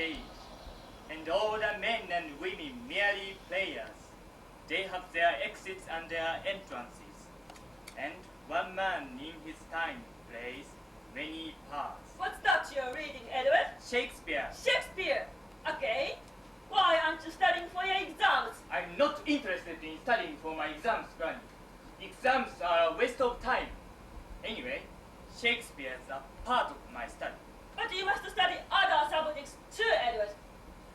stage, and all the men and women merely players. They have their exits and their entrances, and one man in his time plays many parts. What's that you're reading, Edward? Shakespeare. Shakespeare? Okay. Why aren't you studying for your exams? I'm not interested in studying for my exams, Granny. Exams are a waste of time. Anyway, Shakespeare's a part of my study. But you must study other subjects too, Edward.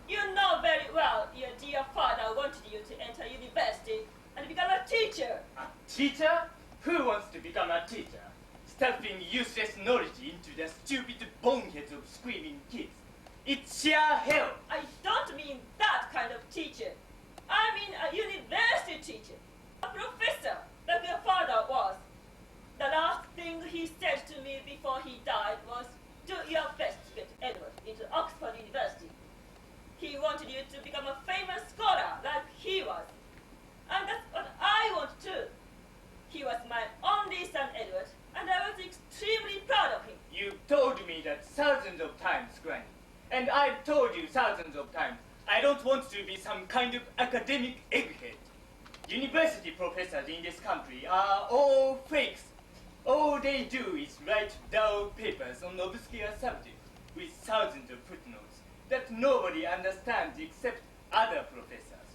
You know very well your dear father wanted you to enter university and become a teacher. A teacher? Who wants to become a teacher? Stuffing useless knowledge into the stupid boneheads of screaming kids. It's sheer hell. I don't mean that kind of teacher. I mean a university teacher. A professor, like your father was. The last thing he said to me before he died was, do your best to get Edward into Oxford University. He wanted you to become a famous scholar like he was. And that's what I want too. He was my only son, Edward, and I was extremely proud of him. You told me that thousands of times, Granny. And I've told you thousands of times, I don't want to be some kind of academic egghead. University professors in this country are all fakes. All they do is write dull papers on obscure subjects with thousands of footnotes that nobody understands except other professors.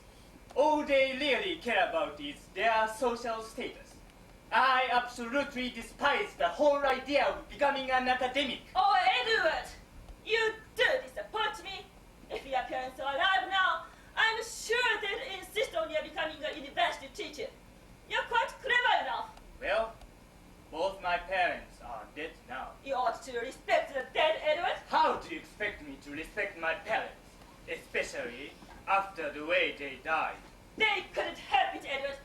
All they really care about is their social status. I absolutely despise the whole idea of becoming an academic. Oh, Edward! You do disappoint me. If your parents are alive now, I'm sure they'd insist on your becoming a university teacher. You're quite clever enough. Well, both my parents are dead now. You ought to respect the dead, Edward. How do you expect me to respect my parents, especially after the way they died? They couldn't help it, Edward.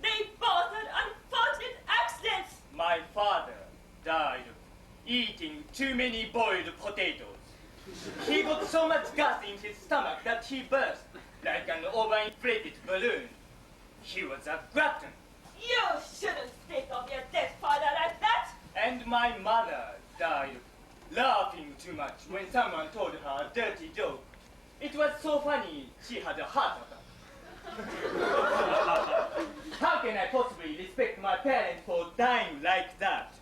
They both had unfortunate accidents. My father died of eating too many boiled potatoes. He got so much gas in his stomach that he burst like an overinflated balloon. He was a glutton. You shouldn't speak of your dead father like that. And my mother died of laughing too much when someone told her a dirty joke. It was so funny she had a heart attack. How can I possibly respect my parents for dying like that?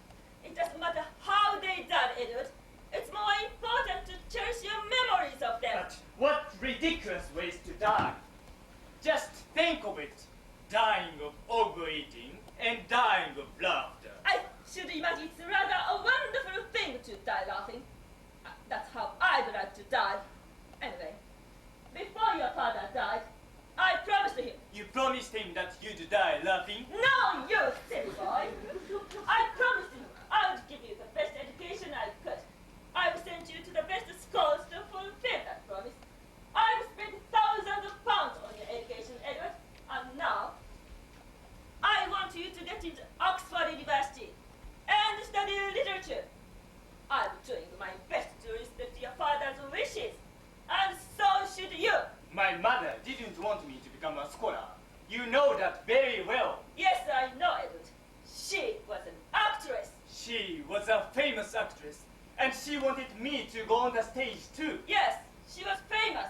It doesn't matter how they died, Edward. It's more important to cherish your memories of them. But what ridiculous ways to die. Just think of it. Dying of overeating and dying of laughter. I should imagine it's rather a wonderful thing to die laughing. That's how I'd like to die. Anyway, before your father died, I promised him. You promised him that you'd die laughing? No, you silly boy. I promised him I would give you the best education I could. I would send you to the best schools to fulfill that promise. I would spend thousands of pounds on your education, Edward. And now, I want you to get into Oxford University and study literature. I'm doing my best to respect your father's wishes, and so should you. My mother didn't want me to become a scholar. You know that very well. Yes, I know, Edward. She was an actress. She was a famous actress, and she wanted me to go on the stage too. Yes, she was famous.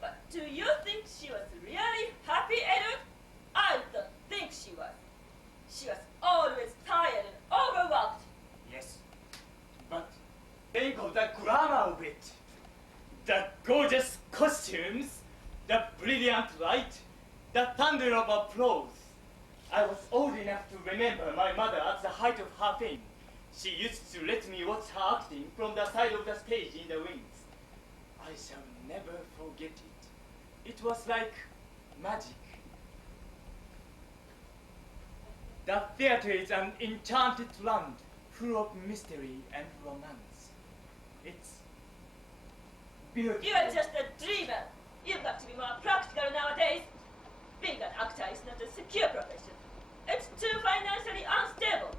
But do you think she was really happy, Edward? I don't think she was. She was always tired and overworked. Yes, but think of the glamour of it. The gorgeous costumes, the brilliant light, the thunder of applause. I was old enough to remember my mother at the height of her fame. She used to let me watch her acting from the side of the stage in the wings. I shall never forget it. It was like magic. The theater is an enchanted land full of mystery and romance. It's beautiful. You are just a dreamer. You've got to be more practical nowadays. Being an actor is not a secure profession. It's too financially unstable.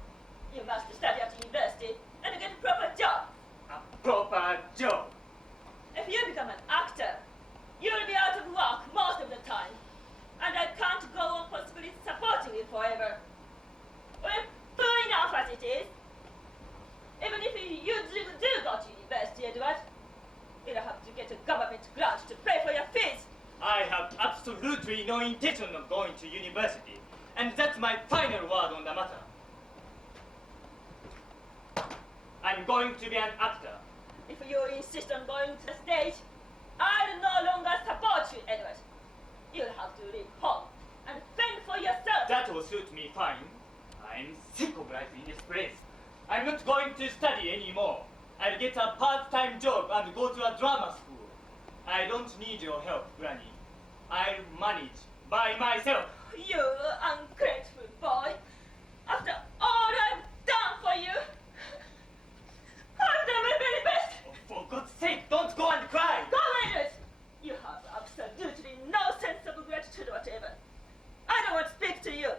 You must study at university and get a proper job. A proper job. If you become an actor, you'll be out of work most of the time. And I can't go on possibly supporting you forever. We're poor enough as it is. Even if you do go to university, Edward, you'll have to get a government absolutely no intention of going to university. And that's my final word on the matter. I'm going to be an actor. If you insist on going to the stage, I'll no longer support you, Edward. You'll have to leave home and fend for yourself. That will suit me fine. I'm sick of life in this place. I'm not going to study anymore. I'll get a part-time job and go to a drama school. I don't need your help, Granny. I'll manage by myself. You ungrateful boy. After all I've done for you, I've done my very best. Oh, for God's sake, don't go and cry. Go, Edward. You have absolutely no sense of gratitude whatever. I don't want to speak to you.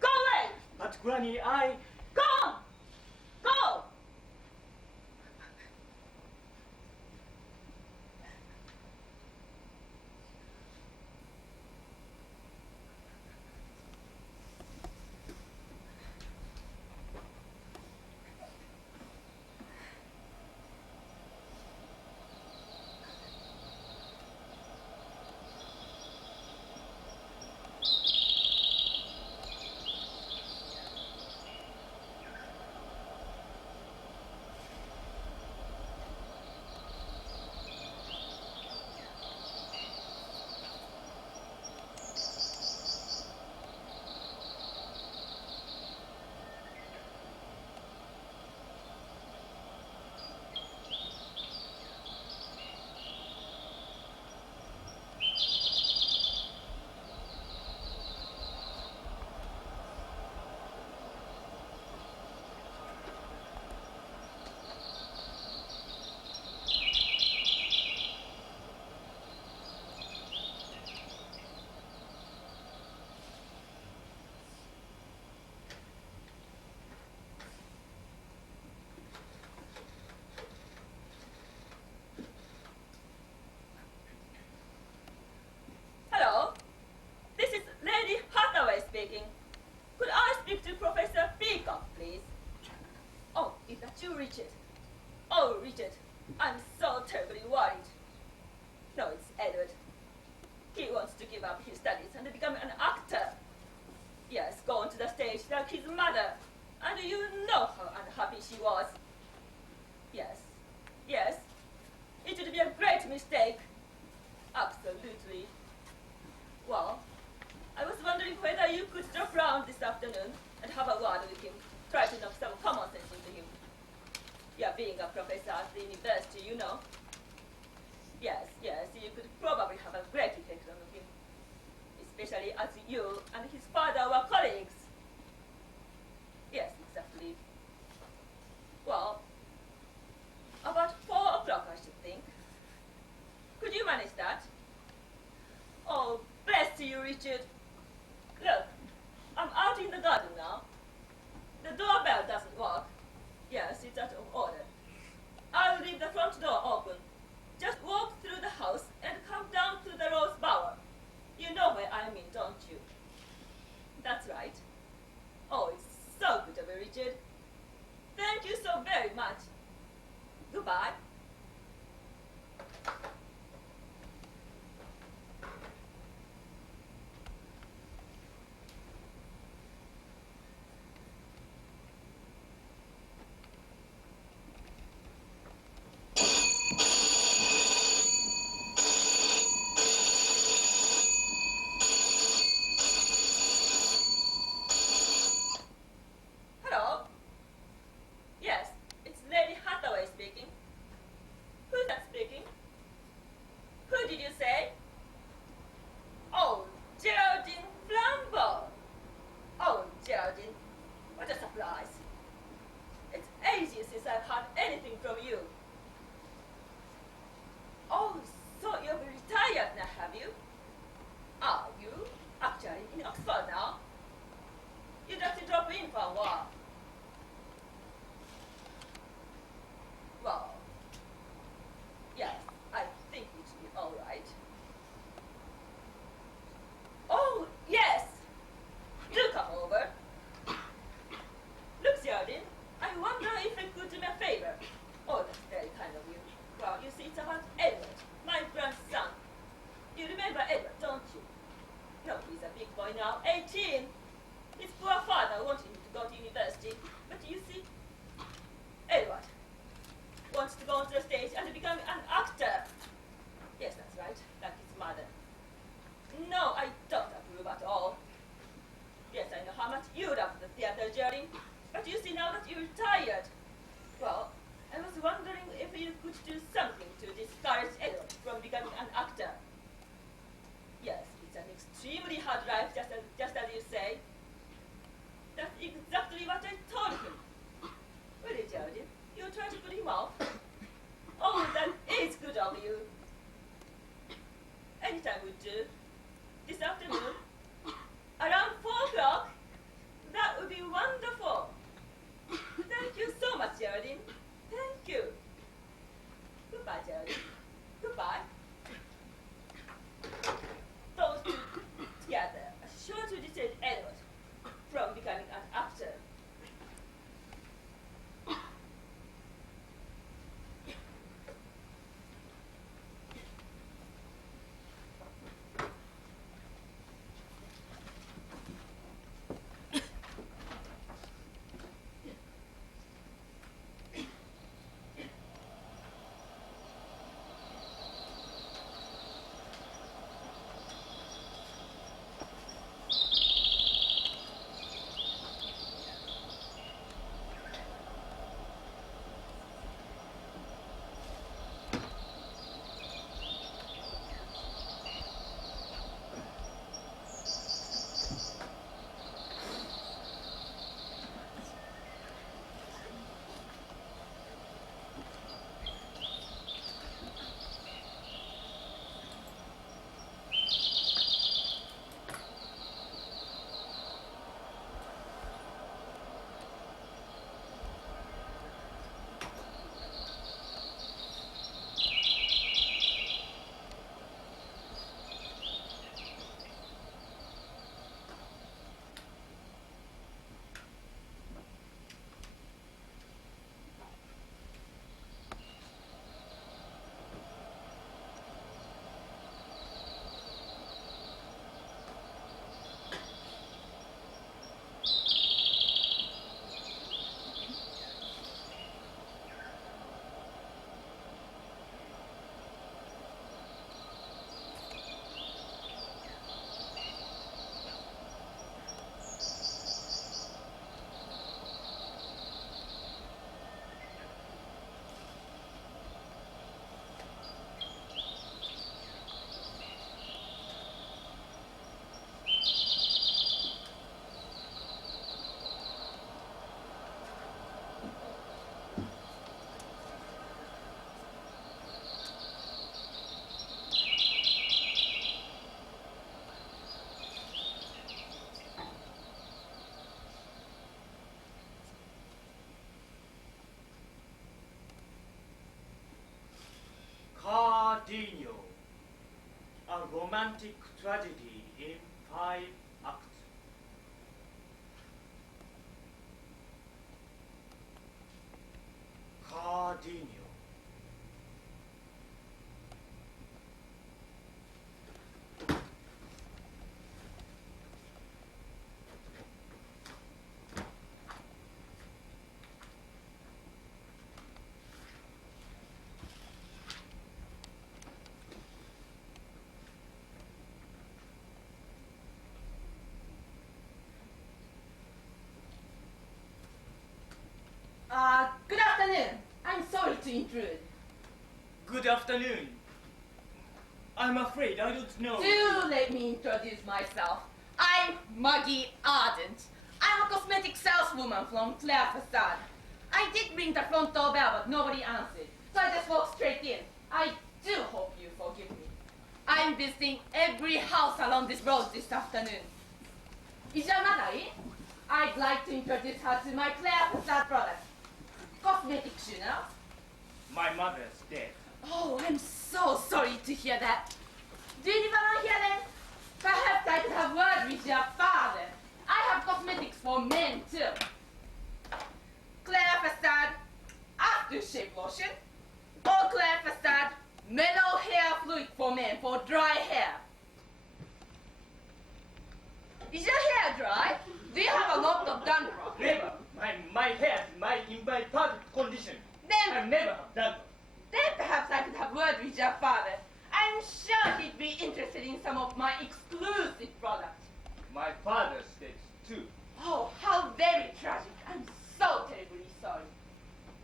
Go away. But Granny, I... Go on. Go. Hello. This is Lady Hathaway speaking. Could I speak to Professor Peacock, please? Oh, is that you, Richard? Oh, Richard, I'm so terribly worried. No, it's Edward. He wants to give up his studies and become an actor. Yes, go onto the stage like his mother. And you know how unhappy she was. Yes, yes. It would be a great mistake. Absolutely. Well, I was wondering whether you could drop round this afternoon and have a word with him. Try to knock some common sense into him. Yeah, being a professor at the university, you know. Yes, yes, you could probably have a great effect on him. Especially as you and his father were colleagues. Yes, exactly. Well, about 4 o'clock, I should think. Could you manage that? Oh, bless you, Richard. Look, I'm out in the garden now. The doorbell doesn't work. Yes, it's out of order. I'll leave the front door open. Just walk through the house and come down to the rose bower. You know where I mean, don't you? That's right. Oh, it's so good of you, Richard. Thank you so very much. Goodbye. Hello? Yes, it's Lady Hathaway speaking. do something to discourage anyone from becoming an actor. Yes, it's an extremely hard life, just as you say. That's exactly what I told him. Really, Geraldine, you try to put him off? Oh, that is good of you. Anytime would do. This afternoon, around 4 o'clock, that would be wonderful. Thank you so much, Geraldine. Thank you. Goodbye, Geraldine. Goodbye. Those two together are sure to dissuade anyone from becoming an actor. Cardenio, a romantic tragedy in 5 acts. Cardenio. Good afternoon. I'm sorry to intrude. Good afternoon. I'm afraid I don't know. Do let me introduce myself. I'm Maggie Ardent. I'm a cosmetic saleswoman from Claire Facade. I did ring the front door bell, but nobody answered, so I just walked straight in. I do hope you forgive me. I'm visiting every house along this road this afternoon. Is your mother in? I'd like to introduce her to my Claire Facade products. Cosmetics, you know? My mother's dead. Oh, I'm so sorry to hear that. Do you live around here then? Perhaps I could have word with your father. I have cosmetics for men too. Claire Facade aftershave lotion, or Claire Facade mellow hair fluid for men for dry hair. Is your hair dry? Do you have a lot of dandruff? Never. My hair is in my perfect condition. Then, I've never have done. then perhaps I could have word with your father. I'm sure he'd be interested in some of my exclusive products. My father's dead too. Oh, how very tragic. I'm so terribly sorry.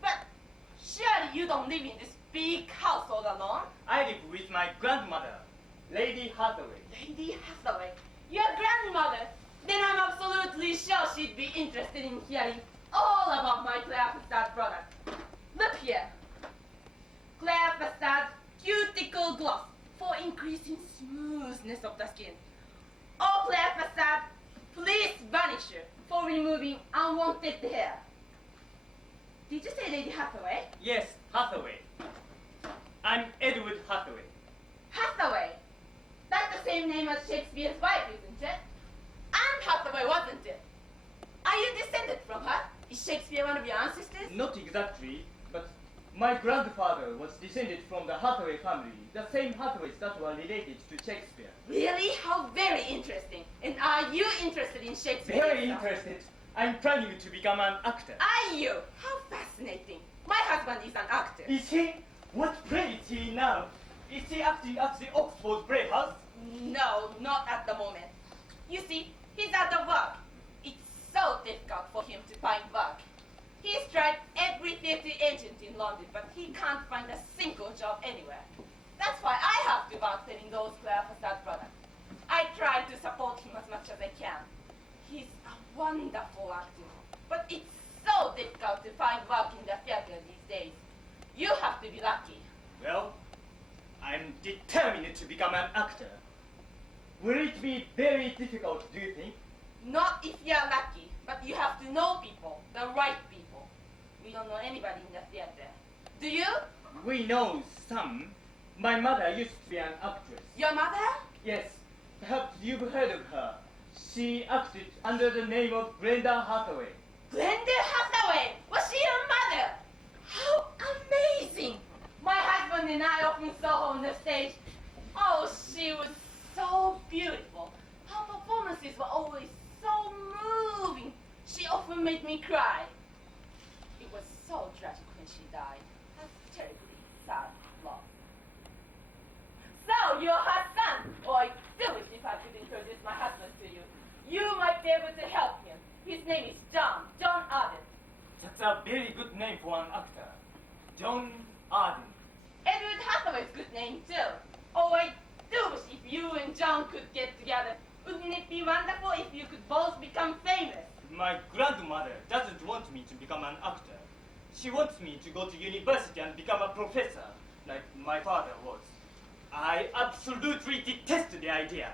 But surely you don't household alone? I live with my grandmother, Lady Hathaway. Lady Hathaway, your grandmother? Then I'm absolutely sure she'd be interested in hearing all about my Claire Facade product. Look here. Claire Facade Cuticle Gloss for increasing smoothness of the skin. Or Claire Facade Fleece Vanisher for removing unwanted hair. Did you say Lady Hathaway? Yes, Hathaway. I'm Edward Hathaway. Hathaway? That's the same name as Shakespeare's wife, isn't it? Anne Hathaway, wasn't it? Are you descended from her? Is Shakespeare one of your ancestors? Not exactly, but my grandfather was descended from the Hathaway family, the same Hathaways that were related to Shakespeare. Really? How very interesting. And are you interested in Shakespeare? Very interested. I'm planning to become an actor. Are you? How fascinating. My husband is an actor. Is he? What play is he now? Is he acting at the Oxford Playhouse? No, not at the moment. You see, he's out of work. It's so difficult for him to find work. He's tried every theatre agent in London, but he can't find a single job anywhere. That's why I have to work selling those Claire Facade products. I try to support him as much as I can. He's a wonderful actor, but it's so difficult to find work in the theatre these days. You have to be lucky. Well, I'm determined to become an actor. Will it be very difficult, do you think? Not if you're lucky, but you have to know people, the right people. We don't know anybody in the theatre. Do you? We know some. My mother used to be an actress. Your mother? Yes, perhaps you've heard of her. She acted under the name of Glenda Hathaway. Glenda Hathaway! Was she your mother? How amazing! My husband and I often saw her on the stage. Oh, she was so beautiful. Her performances were always so moving. She often made me cry. It was so tragic when she died. A terribly sad loss. So, you're her son. Oh, I do wish if I could introduce my husband to you. You might be able to help him. His name is John Arden. That's a very good name for an actor. John Arden. Edward Hathaway's good name too. Oh, I do wish if you and John could get together. Wouldn't it be wonderful if you could both become famous? My grandmother doesn't want me to become an actor. She wants me to go to university and become a professor, like my father was. I absolutely detest the idea.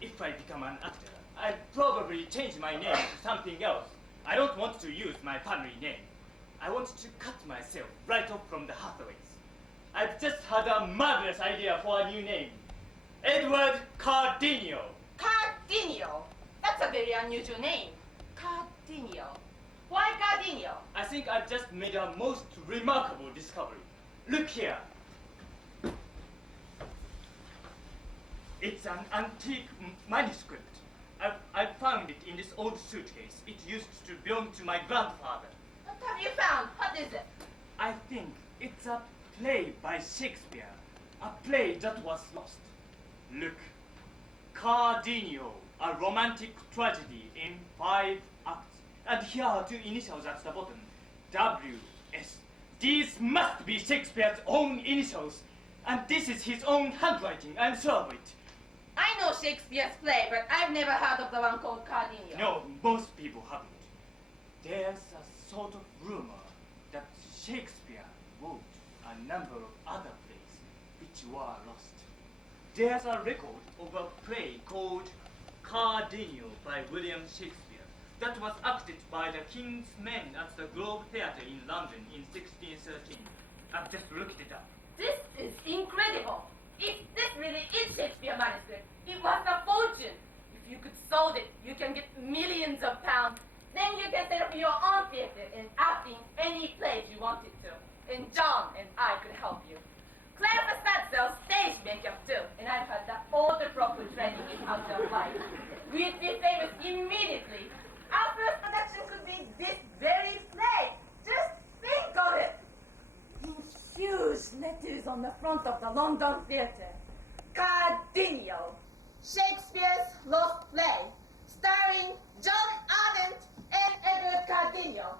If I become an actor, I'd probably change my name to something else. I don't want to use my family name. I want to cut myself right off from the Hathaways. I've just had a marvelous idea for a new name. Edward Cardenio. Cardenio? That's a very unusual name. Cardenio. Why Cardenio? I think I've just made a most remarkable discovery. Look here. It's an antique manuscript. I found it in this old suitcase. It used to belong to my grandfather. What have you found? What is it? I think it's a play by Shakespeare. A play that was lost. Look. Cardenio, a romantic tragedy in 5 acts. And here are 2 initials at the bottom. W.S. These must be Shakespeare's own initials. And this is his own handwriting, I'm sure of it. I know Shakespeare's play, but I've never heard of the one called Cardenio. No, most people haven't. There's a sort of rumor that Shakespeare wrote a number of other plays which were lost. There's a record of a play called Cardenio by William Shakespeare that was acted by the King's Men at the Globe Theatre in London in 1613. I've just looked it up. This is incredible. If this really is Shakespeare manuscript, it was a fortune. If you could sold it, you can get millions of pounds. Then you can set up your own theatre and act in any plays you wanted to. And John and I could help you. Claire Facade sells stage makeup too, and I've had the all the proper training in how to apply it. We'd be famous immediately. Our first production could be this very play. Just think of it. In huge letters on the front of the London Theatre. Cardenio. Shakespeare's lost play, starring John Arden and Edward Cardenio.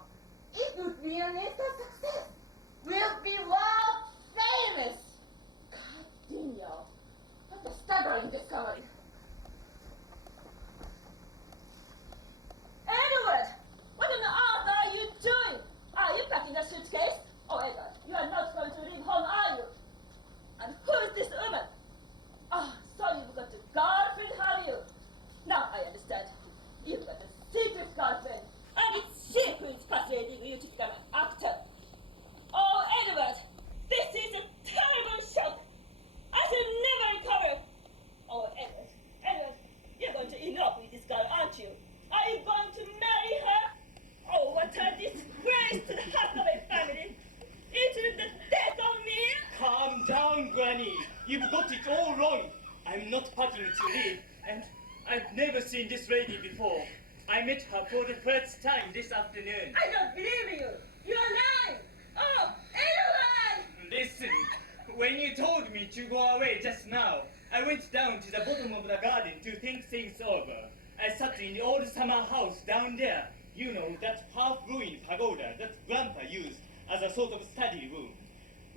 It would be an instant success. We'll be world famous. Calm down, Granny. You've got it all wrong. I'm not packing to leave, and I've never seen this lady before. I met her for the first time this afternoon. I don't believe you. You're lying. Oh, anyway! Listen, when you told me to go away just now, I went down to the bottom of the garden to think things over. I sat in the old summer house down there. You know, that half-ruined pagoda that Grandpa used as a sort of study room.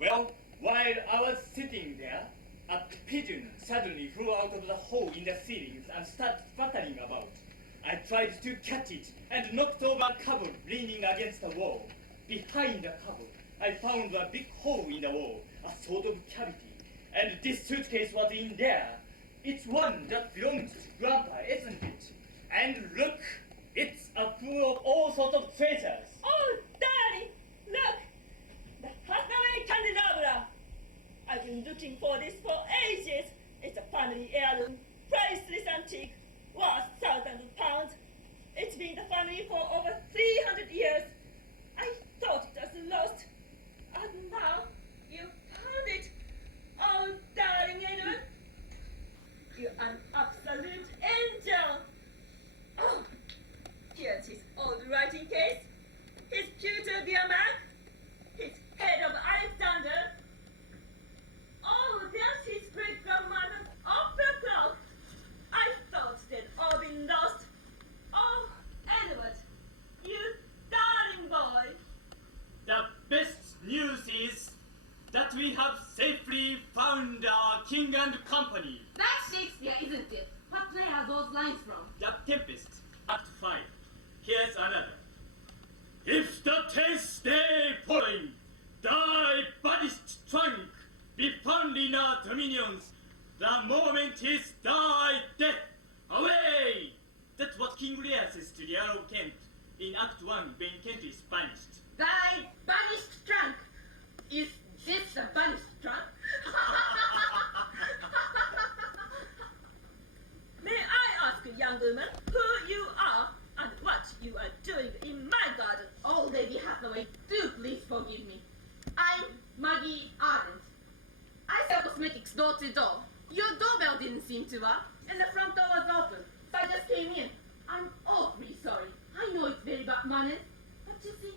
Well, while I was sitting there, a pigeon suddenly flew out of the hole in the ceilings and started fluttering about. I tried to catch it and knocked over a cupboard leaning against the wall. Behind the cupboard, I found a big hole in the wall, a sort of cavity. And this suitcase was in there. It's one that belongs to Grandpa, isn't it? And look, it's full of all sorts of treasures. Oh, Daddy, look! The Hathaway candelabra! I've been looking for this for ages. It's a family heirloom, priceless antique, worth thousands of pounds. It's been the family for over 300 years. I thought it was lost. And now you found it. Oh, darling Edward, you're an absolute angel. Oh, here's his old writing case, his pewter diamond, his head of Alexander. Oh, there's his great-grandmother's opera clock. I thought they'd all been lost. Oh, Edward, you darling boy. The best news is that we have safely found our king and company. That's Shakespeare, isn't it? What play are those lines from? The Tempest, Act 5. Here's another. If the 10th day following, thy banished trunk be found in our dominions, the moment is thy death. Away! That's what King Lear says to the Earl of Kent in Act 1 when Kent is banished. Thy banished trunk. Is this a banished trunk? May I ask, young woman, who you are and what you are doing in my garden? Oh, Lady Hathaway, do please forgive me. I'm Maggie Ardent. I sell cosmetics door to door. Your doorbell didn't seem to work, and the front door was open, so I just came in. I'm awfully sorry. I know it's very bad manners, but you see,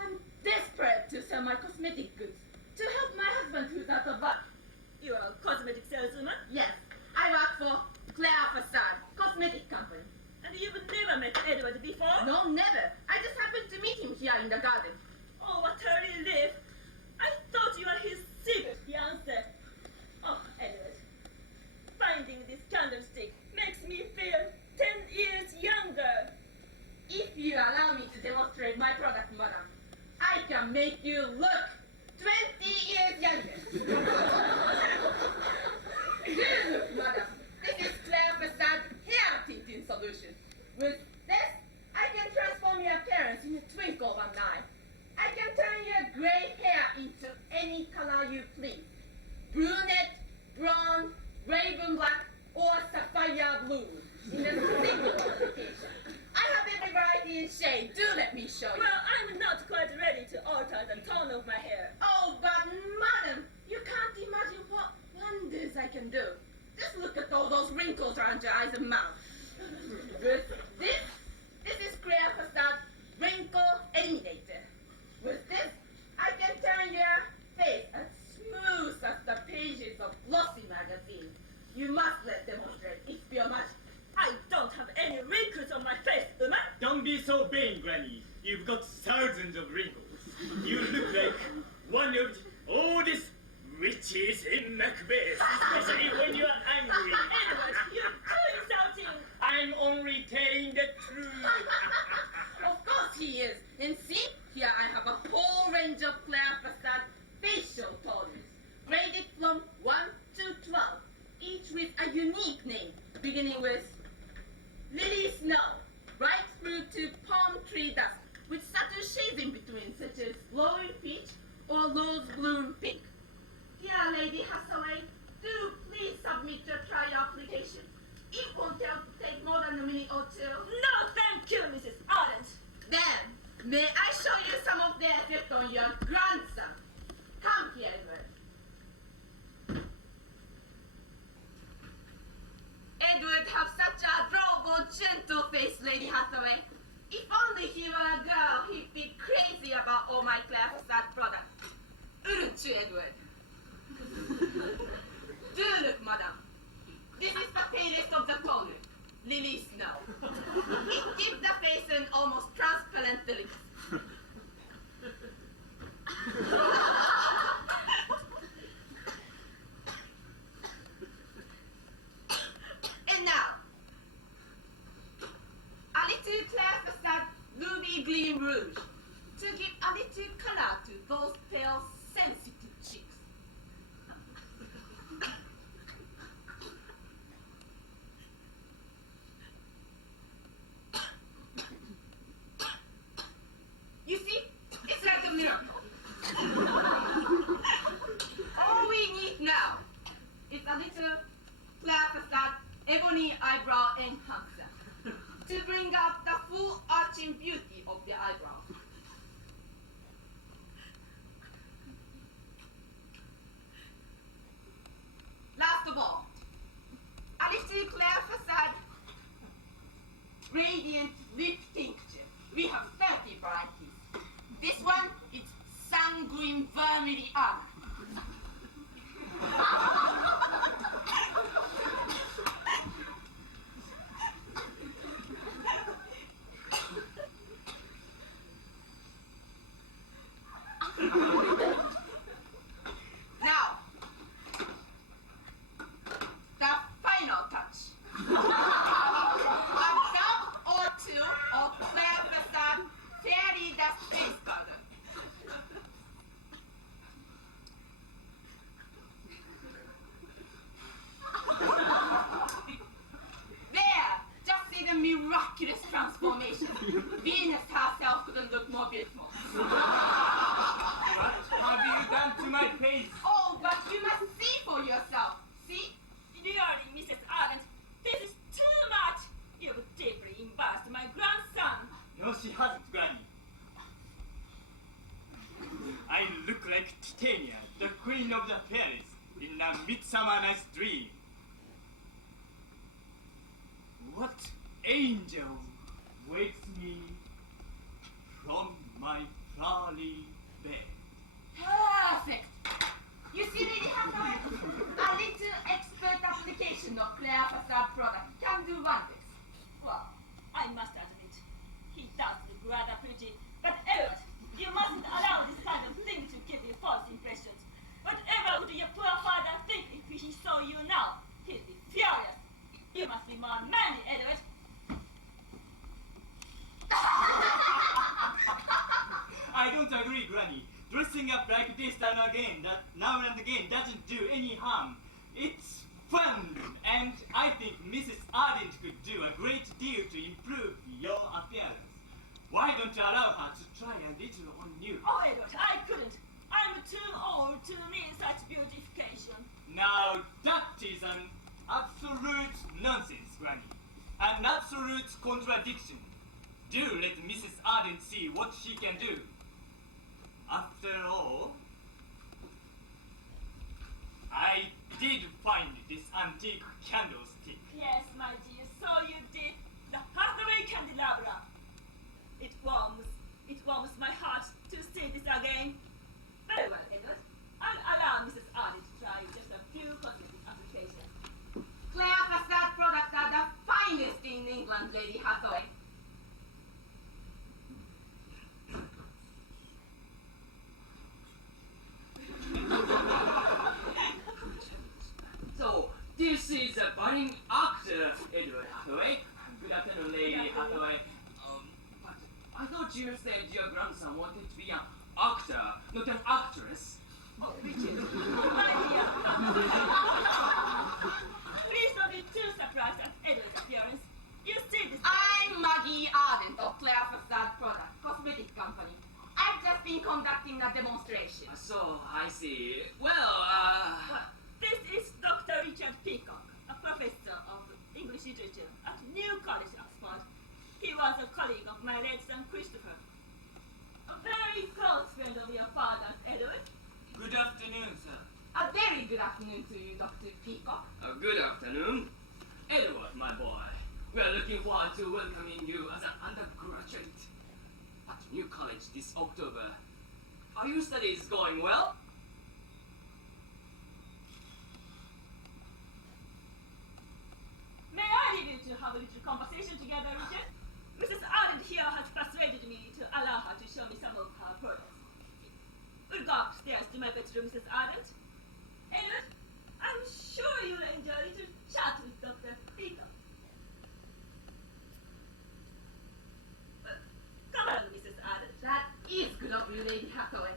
I'm desperate to sell my cosmetic goods to help my husband who's out of work. You are a cosmetic saleswoman, Yes, I work for Claire Facade Cosmetic Company. and you've never met Edward before? No, never. I just happened to meet him here in the garden. Oh, what a relief. I thought you were his secret fiancé. Oh, Edward, finding this candlestick makes me feel 10 years younger. If you allow me to demonstrate my product, madam, I can make you look 20 years younger. Here, look, madam. This is Claire Facade hair tinting solution. With this, I can transform your appearance in a twinkle of an eye. I can turn your gray hair into any color you please. Brunette, blonde, raven black, or sapphire blue in a single application. I have every variety in shade. Do let me show you. Well, I'm not quite ready to alter the tone of my hair. Oh, but madam, you can't imagine what wonders I can do. Just look at all those wrinkles around your eyes and mouth. This is Claire Facade Wrinkle Eliminator. With this, I can turn your face as smooth as the pages of Glossy magazine. You must let demonstrate. It's pure magic. I don't have any wrinkles on my face, woman. Don't be so vain, Granny. You've got thousands of wrinkles. You look like one of the oldest witches in Macbeth, especially when you're angry. Edward, you're too insulting. I'm only telling the truth. Of course he is. And see, here I have a whole range of Claire Facade facial toners, graded from 1 to 12, each with a unique name, beginning with Lily Snow, right through to palm tree dust, with subtle shades in between, such as glowing peach or rose bloom pink. Dear Lady Hathaway, do please submit your trial application. It won't take more than a minute or two. No, thank you, Mrs. Ardent. Then, may I show you some of the effect on your grandson? Come here, Edward. gentle-faced Lady Hathaway. If only he were a girl, he'd be crazy about all my Claire Facade products. Wouldn't you, Edward? Do look, madam. This is the palest of the toner. Lily Snow. It gives the face an almost transparent delicacy. And now, a little Claire Facade Ruby Gleam Rouge to give a little color to those pale, sensitive cheeks. You see, it's like a miracle. All we need now is a little Claire Facade Ebony Eyebrow Enhancer to bring out the full arching beauty of the eyebrows. Last of all, a little Claire Facade Radiant Lip Tincture. We have 30 varieties. This one is Sanguine Vermily Armor. Now, the final touch. A drop or two of Claire Facade Fairy Dust Face Powder. There! Just see the miraculous transformation. Venus herself couldn't look more beautiful. What have you done to my face? Oh, but you must see for yourself. See? Really, Mrs. Ardent, this is too much. You've deeply embarrassed my grandson. No, she hasn't, Granny. I look like Titania, the queen of the fairies, in a Midsummer Night's Dream. What angel wakes me from my flowery bed? Perfect. You see, Lady Hathaway? A little expert application of Claire Facade product can do wonders. Well, I must admit, he does look rather pretty. But Edward, you mustn't allow this kind of thing to give you false impressions. Whatever would your poor father think if he saw you now? He'd be furious. You must be more manly, Edward. I don't agree, Granny. Dressing up like this now and again doesn't do any harm. It's fun, and I think Mrs. Ardent could do a great deal to improve your appearance. Why don't you allow her to try a little on you? Oh, Edward, I couldn't. I'm too old to need such beautification. Now, that is an absolute nonsense, Granny. An absolute contradiction. Do let Mrs. Ardent see what she can do. After all, I did find this antique candlestick. Yes, my dear, so you did. The Hathaway candelabra. It warms my heart to see this again. Very well, Edward. I'll allow Mrs. Ardent to try just a few cosmetic applications. Claire Facade products are the finest in England, Lady Hathaway. So, this is a budding actor, Edward Hathaway. Good afternoon, Lady Hathaway. But I thought you said your grandson wanted to be an actor, not an actress. Oh, Richard, my dear. Please don't be too surprised at Edward's appearance. You see this. I'm Maggie Ardent of Claire Facade Products, cosmetic company. I've just been conducting a demonstration. So, I see. Well, Well, this is Dr. Richard Peacock, a professor of English literature at New College, Oxford. He was a colleague of my late son Christopher. A very close friend of your father's, Edward. Good afternoon, sir. A very good afternoon to you, Dr. Peacock. good afternoon. Edward, my boy. We are looking forward to welcoming you as an undergraduate at New College this October. Are your studies going well? May I leave you to have a little conversation together, Richard? Mrs. Arden here has persuaded me to allow her to show me some of her products. We'll go upstairs to my bedroom, Mrs. Arden. Ellen, I'm sure you'll enjoy a little chat with Dr. Peter. Come on, Mrs. Arden. That is good of you, Lady Hathaway.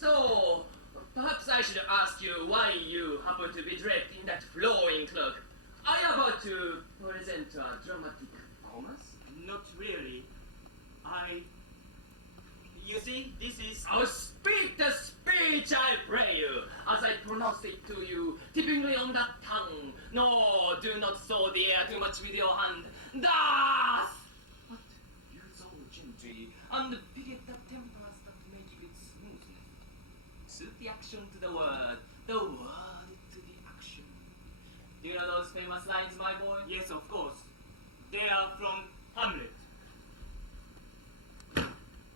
So, perhaps I should ask you why you happen to be draped in that flowing cloak. Are you about to present a dramatic performance? Not really. You see, this is... Oh, speak the speech, I pray you, as I pronounce it to you, tippingly on that tongue. No, do not sow the air too much with your hand. Thus! But use all gently, and beget the tempers that make it smoothness. Suit the action to the word to the action. Do you know those famous lines, my boy? Yes, of course. They are from Hamlet.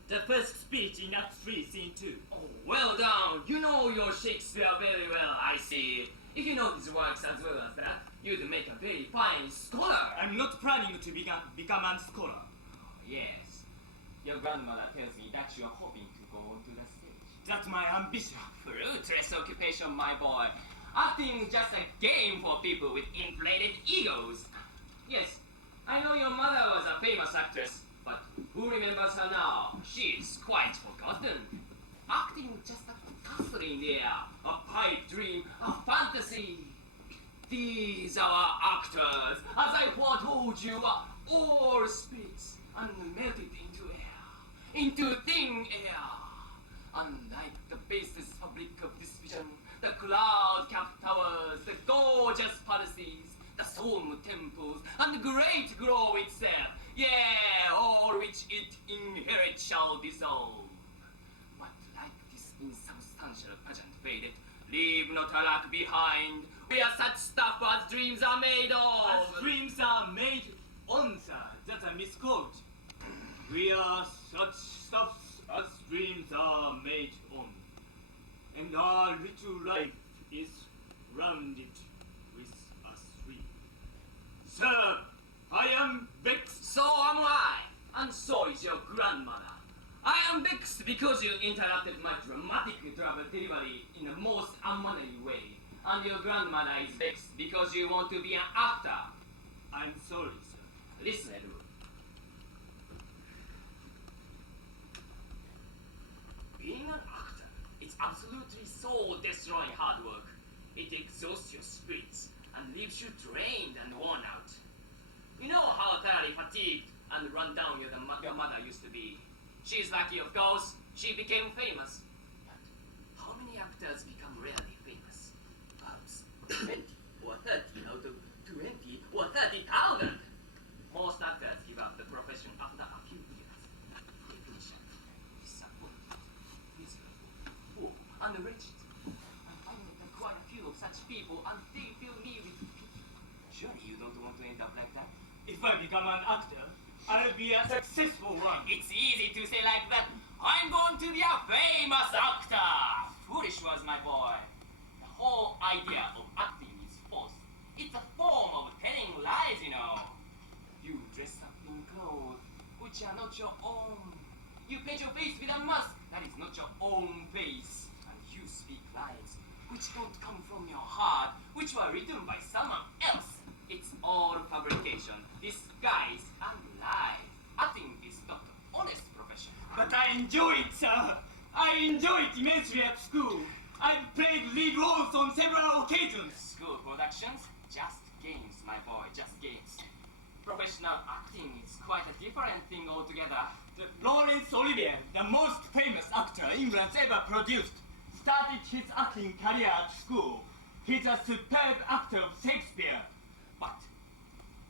The first speech in Act 3, Scene 2. Oh, well done. You know your Shakespeare very well, I see. If you know his works as well as that, you'd make a very fine scholar. I'm not planning to become a scholar. Yes. Your grandmother tells me that you are hoping to go onto the stage. That's my ambition. Fruitless occupation, my boy. Acting is just a game for people with inflated egos. Yes, I know your mother was a famous actress, but who remembers her now? She's quite forgotten. Acting is just a castle in the air, a pipe dream, a fantasy. These are actors, as I foretold you, are all spirits and melted into air, into thin air. Unlike the baseless fabric of this vision, the cloud-capped towers, the gorgeous palaces, the solemn temples, and the great grove itself, yeah, all which it inherits shall dissolve. But like this insubstantial pageant faded, leave not a lack behind. We are such stuff as dreams are made of. As dreams are made on, sir. That's a misquote. We are such stuff as dreams are made on. And our little life is rounded with a stream. Sir, I am vexed. So am I, and so is your grandmother. I am vexed because you interrupted my dramatic travel delivery in the most unmannerly way, and your grandmother is vexed because you want to be an actor. I'm sorry, sir. Listen, Edward. Being an actor is absolutely soul-destroying hard work. It exhausts your spirits and leaves you drained and worn out. You know how thoroughly fatigued and run down your mother used to be. She's lucky, of course. She became famous. But how many actors become really famous? Perhaps 20 or 30 out of 20 or 30,000. Most actors give up the profession after a few years. Depression, disappointment, miserable, poor, and wretched. I met quite a few of such people, and they fill me with pity. Surely you don't want to end up like that? If I become an actor, I'll be a successful one. It's easy to say like that. I'm going to be a famous actor. Foolish was my boy. The whole idea of acting is false. It's a form of telling lies, you know. You dress up in clothes which are not your own. You paint your face with a mask that is not your own face. And you speak lies which don't come from your heart, which were written by someone else. It's all fabrication, disguise, and lies. Acting is not an honest profession. But I enjoy it, sir. I enjoy it immensely at school. I've played lead roles on several occasions. School productions, just games, my boy, just games. Professional acting is quite a different thing altogether. Laurence Olivier, the most famous actor England's ever produced, started his acting career at school. He's a superb actor of Shakespeare. But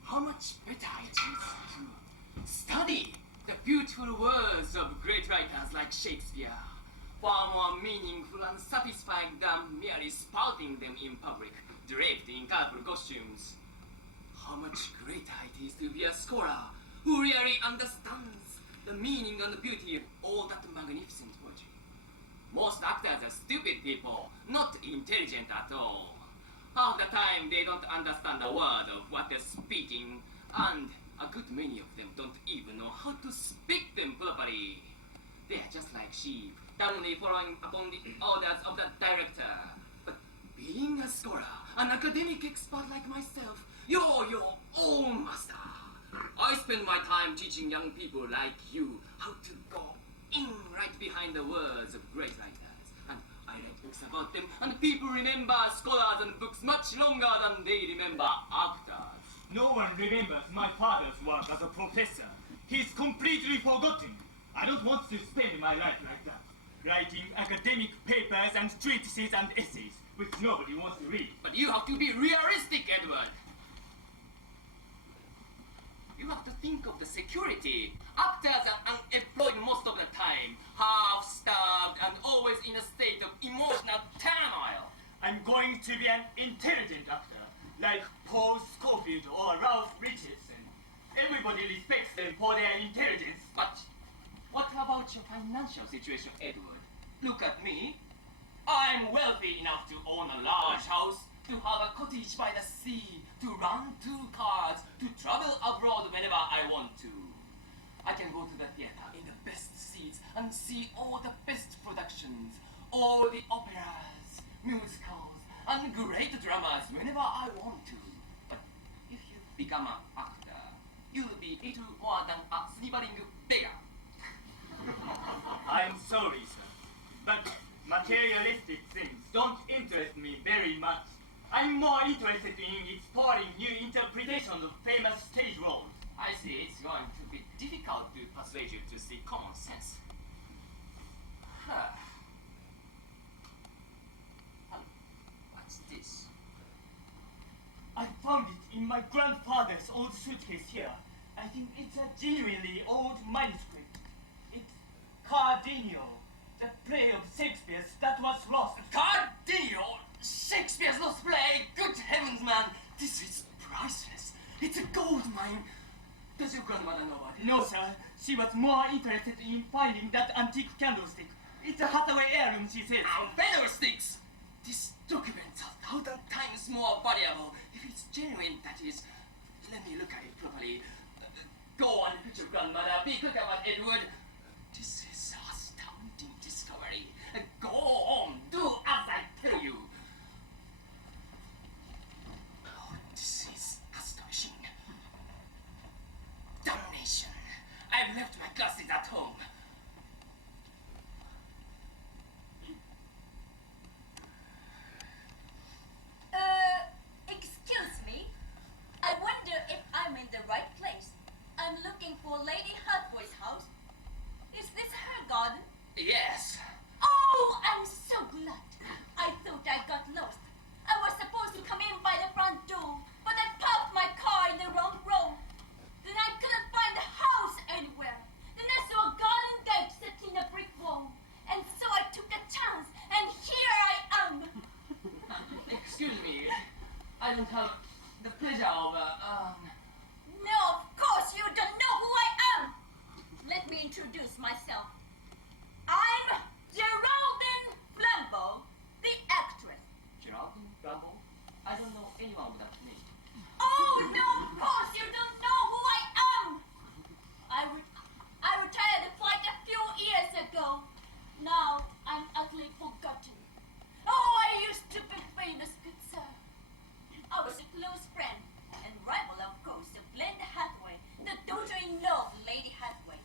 how much better it is to study the beautiful beautiful words of great writers like Shakespeare, far more meaningful and satisfying than merely spouting them in public, draped in colorful costumes. How much greater it is to be a scholar who really understands the meaning and the beauty of all that magnificent poetry. Most actors are stupid people, not intelligent at all. Half the time they don't understand a word of what they're speaking, and a good many of them don't even know how to speak them properly. They are just like sheep, dumbly following upon the orders of the director. But being a scholar, an academic expert like myself, you're your own master. I spend my time teaching young people like you how to go in right behind the words of great writers. And I write books about them, and people remember scholars and books much longer than they remember actors. No one remembers my father's work as a professor. He's completely forgotten. I don't want to spend my life like that, writing academic papers and treatises and essays, which nobody wants to read. But you have to be realistic, Edward. You have to think of the security. Actors are unemployed most of the time, half-starved and always in a state of emotional turmoil. I'm going to be an intelligent actor, like Paul Scofield or Ralph Richardson. Everybody respects them for their intelligence. But what about your financial situation, Edward? Look at me. I'm wealthy enough to own a large house, to have a cottage by the sea, to run 2 cars, to travel abroad whenever I want to. I can go to the theater in the best seats and see all the best productions, all the operas, musicals, and great dramas whenever I want to. But if you become an actor, you'll be little more than a sniveling beggar. I'm sorry, sir, but materialistic things don't interest me very much. I'm more interested in exploring new interpretations of famous stage roles. I see it's going to be difficult to persuade you to see common sense. What's this? I found it in my grandfather's old suitcase here. I think it's a genuinely old manuscript. It's Cardenio, the play of Shakespeare's that was lost. Cardenio! Shakespeare's lost play! Good heavens, man! This is priceless. It's a gold mine. Does your grandmother know about it? No, sir. She was more interested in finding that antique candlestick. It's a Hathaway heirloom, she says. Fiddlesticks! This document is 1,000 times more valuable. If it's genuine, that is. Let me look at it properly. Go on, fetch your grandmother. Be quick about Edward. This is an astounding discovery. Go on, do as I tell you. Oh, this is astonishing. Damnation. I've left my glasses at home. Excuse me. I wonder if I'm in the right place. I'm looking for Lady Hathaway's house. Is this her garden? Yes. Oh, I'm so glad. I thought I got lost. I was supposed to come in by the front door, but I parked my car in the wrong row. Then I couldn't find the house anywhere. Then I saw a garden gate set in a brick wall. And so I took a chance, and here I am. Excuse me. I don't have the pleasure of, No, of course you don't know who I am. Let me introduce myself. I'm Geraldine Flambeau, the actress. Geraldine Flambeau? I don't know anyone with that name. Oh, no, of course you don't know who I am. I retired quite a few years ago. Now I'm utterly forgotten. Oh, I used to be famous, good sir. I was a close friend and rival, of course, of Glenda Hathaway, the daughter-in-law of Lady Hathaway.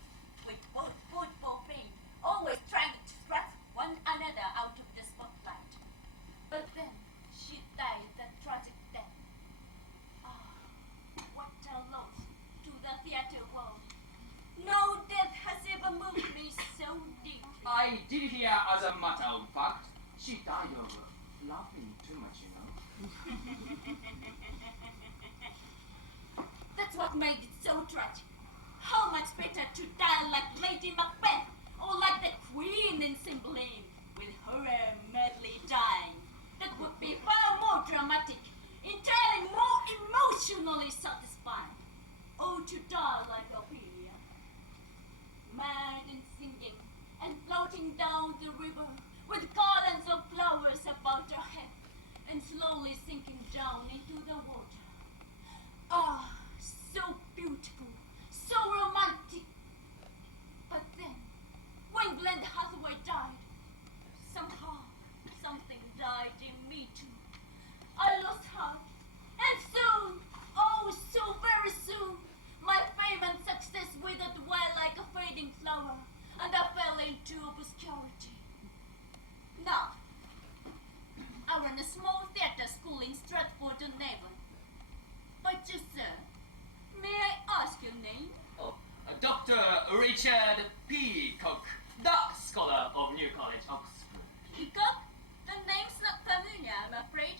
We both fought for fame, always trying to thrust one another out of the spotlight. But then she died a tragic death. Ah, what a loss to the theater world. No death has ever moved me so deeply. I did hear, as a matter of fact, she died of laughing too much, you know. That's what made it so tragic. How much better to die like Lady Macbeth or like the Queen in Cymbeline, with horror madly dying. That would be far more dramatic, entirely more emotionally satisfying. Or to die like Ophelia, mad and singing, and floating down the river with garlands of flowers about her head, and slowly sinking down into the water. Ah, so beautiful, so romantic. But then, when Glenn Hathaway died, somehow something died in me too. I lost heart, and soon, oh so very soon, my fame and success withered away like a fading flower, and I fell into obscurity. Now, I run a small theatre school in Stratford-on-Avon. But you, sir, may I ask your name? Dr. Richard Peacock, Dark Scholar of New College, Oxford. Peacock? The name's not familiar, I'm afraid.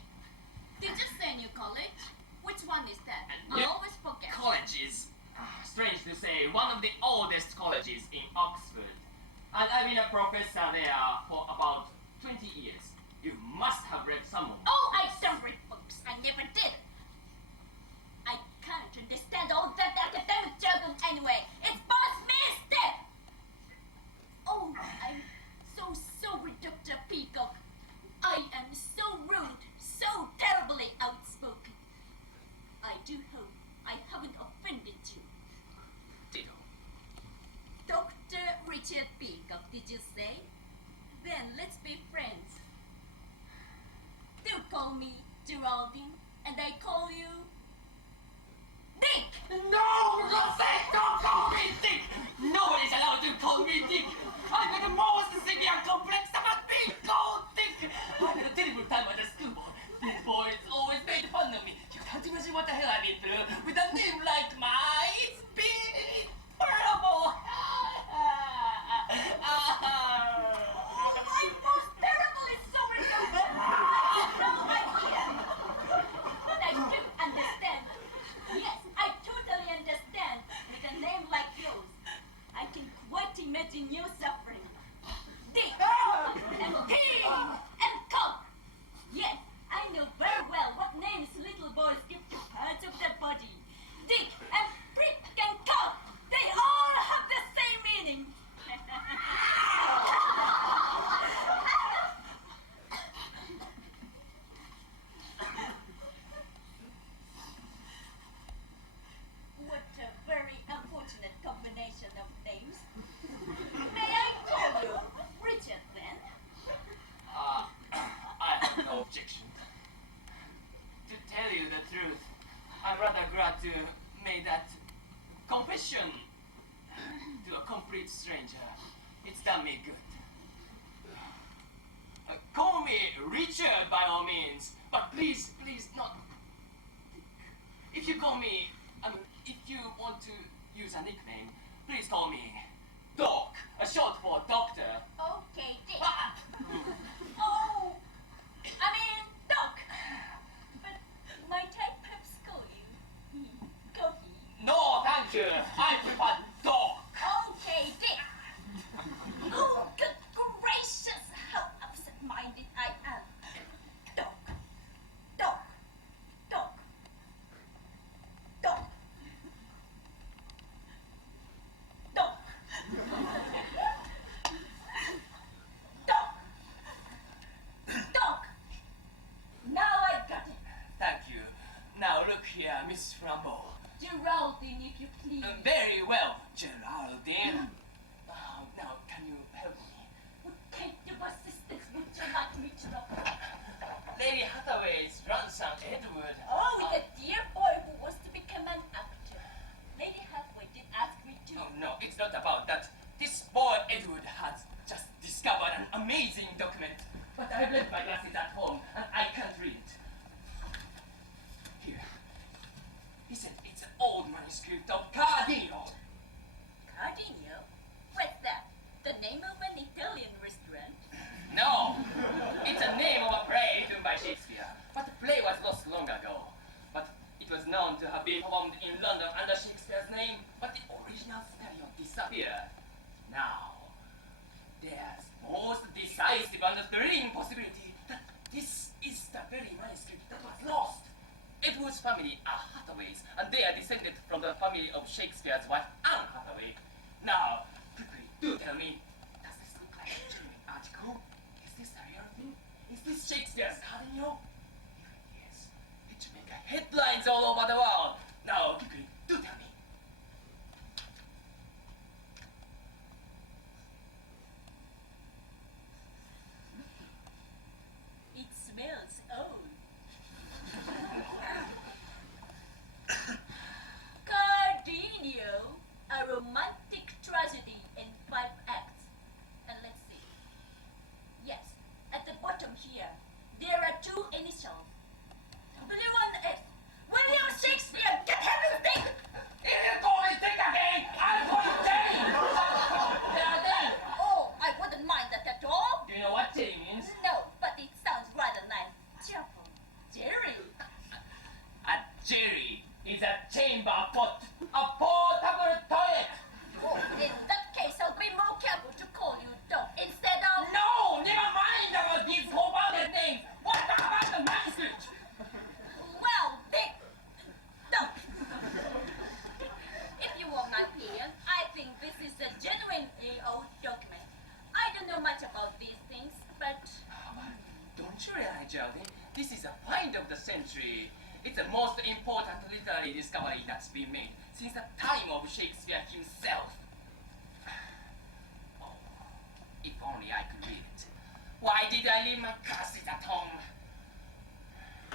Did you say New College? Which one is that? I always forget. College is, strange to say, one of the oldest colleges in Oxford. And I've been a professor there for about 20 years. You must have read some of them. Oh, I don't read books. I never did. I can't understand all that academic jargon anyway. It's past me instead. Oh, I'm so sorry, Dr. Peacock. I am so rude, so terribly outspoken. I do hope I haven't offended you. Ditto. Dr. Richard Peacock, did you say? Then let's be friends. Do call me Geraldine, and I call you Dick! No, for God's sake, don't call me Dick! Nobody's allowed to call me Dick! I've got the most severe complex about being called Dick! I had a terrible time at the school. These boys always made fun of me. You can't imagine what the hell I've been through with a name like mine. It's been terrible! I'm most terribly sorry, Doctor! I had no idea! But I do understand. Yes, I totally understand. With a name like yours, I can quite imagine your suffering. Dick, and King, and Cock. Yes, I know very well what names little boys give to parts of their body. Dick and Prick and Cock, they all have the same meaning. What a very unfortunate combination of names. May I call you Richard then? I have no objection. To tell you the truth, I'm rather glad to make that confession to a complete stranger. It's done me good. Call me Richard by all means, but please not. If you call me, if you want to use a nickname, please call me Doc, short for doctor. Okay, Dick. Oh, I mean, Doc. But might I perhaps call you Cocky? No, thank you. I prefer Doc. Okay, Dick. Oh, good gracious, how absent-minded I am. Doc. Doc. Doc. Doc. Doc. Doc. Doc. Now I got it. Thank you. Now look here, Miss Flambeau. Geraldine, if you please. Very well, Geraldine. Now, can you help me? What kind of assistance would you like me to offer? Lady Hathaway's grandson, Edward. Oh, the dear boy who wants to become an actor. Lady Hathaway did ask me to. No, it's not about that. This boy, Edward, has just discovered an amazing document. But I've left my glasses at home, and I can't read it. Here. Listen, it's an old manuscript of Cardenio. Cardenio? What's that? The name of an Italian restaurant? No, it's a name of a play written by Shakespeare. But the play was lost long ago. But it was known to have been performed in London under Shakespeare's name. But the original story of family are Hathaways, and they are descended from the family of Shakespeare's wife, Anne Hathaway. Now, quickly, do tell me, does this look like a genuine article? Is this a real thing? Is this Shakespeare's Cardenio? If it is, it should make headlines all over the world. Now, quickly, do tell me. It smells old. Cardenio, a romantic tragedy in 5 acts. And let's see. Yes, at the bottom here, there are 2 initials. W and S. William Shakespeare, get heaven's sake! Is it going to take again? I'm going to tell you! Oh, I wouldn't mind that at all. Do you know what Jerry means? No, but it sounds rather nice. Cheerful. Jerry. A jerry is a chamber pot, a portable toilet. Oh, in that case, I'll be more careful to call you Doc instead of... No, never mind about these foreboding things. What about the manuscript? Well, Dick. Doc. If you want my opinion, I think this is a genuinely old document. I don't know much about these things, but... Don't you realize, Geraldine? This is a find of the century. It's the most important literary discovery that's been made since the time of Shakespeare himself. Oh, if only I could read it. Why did I leave my glasses at home?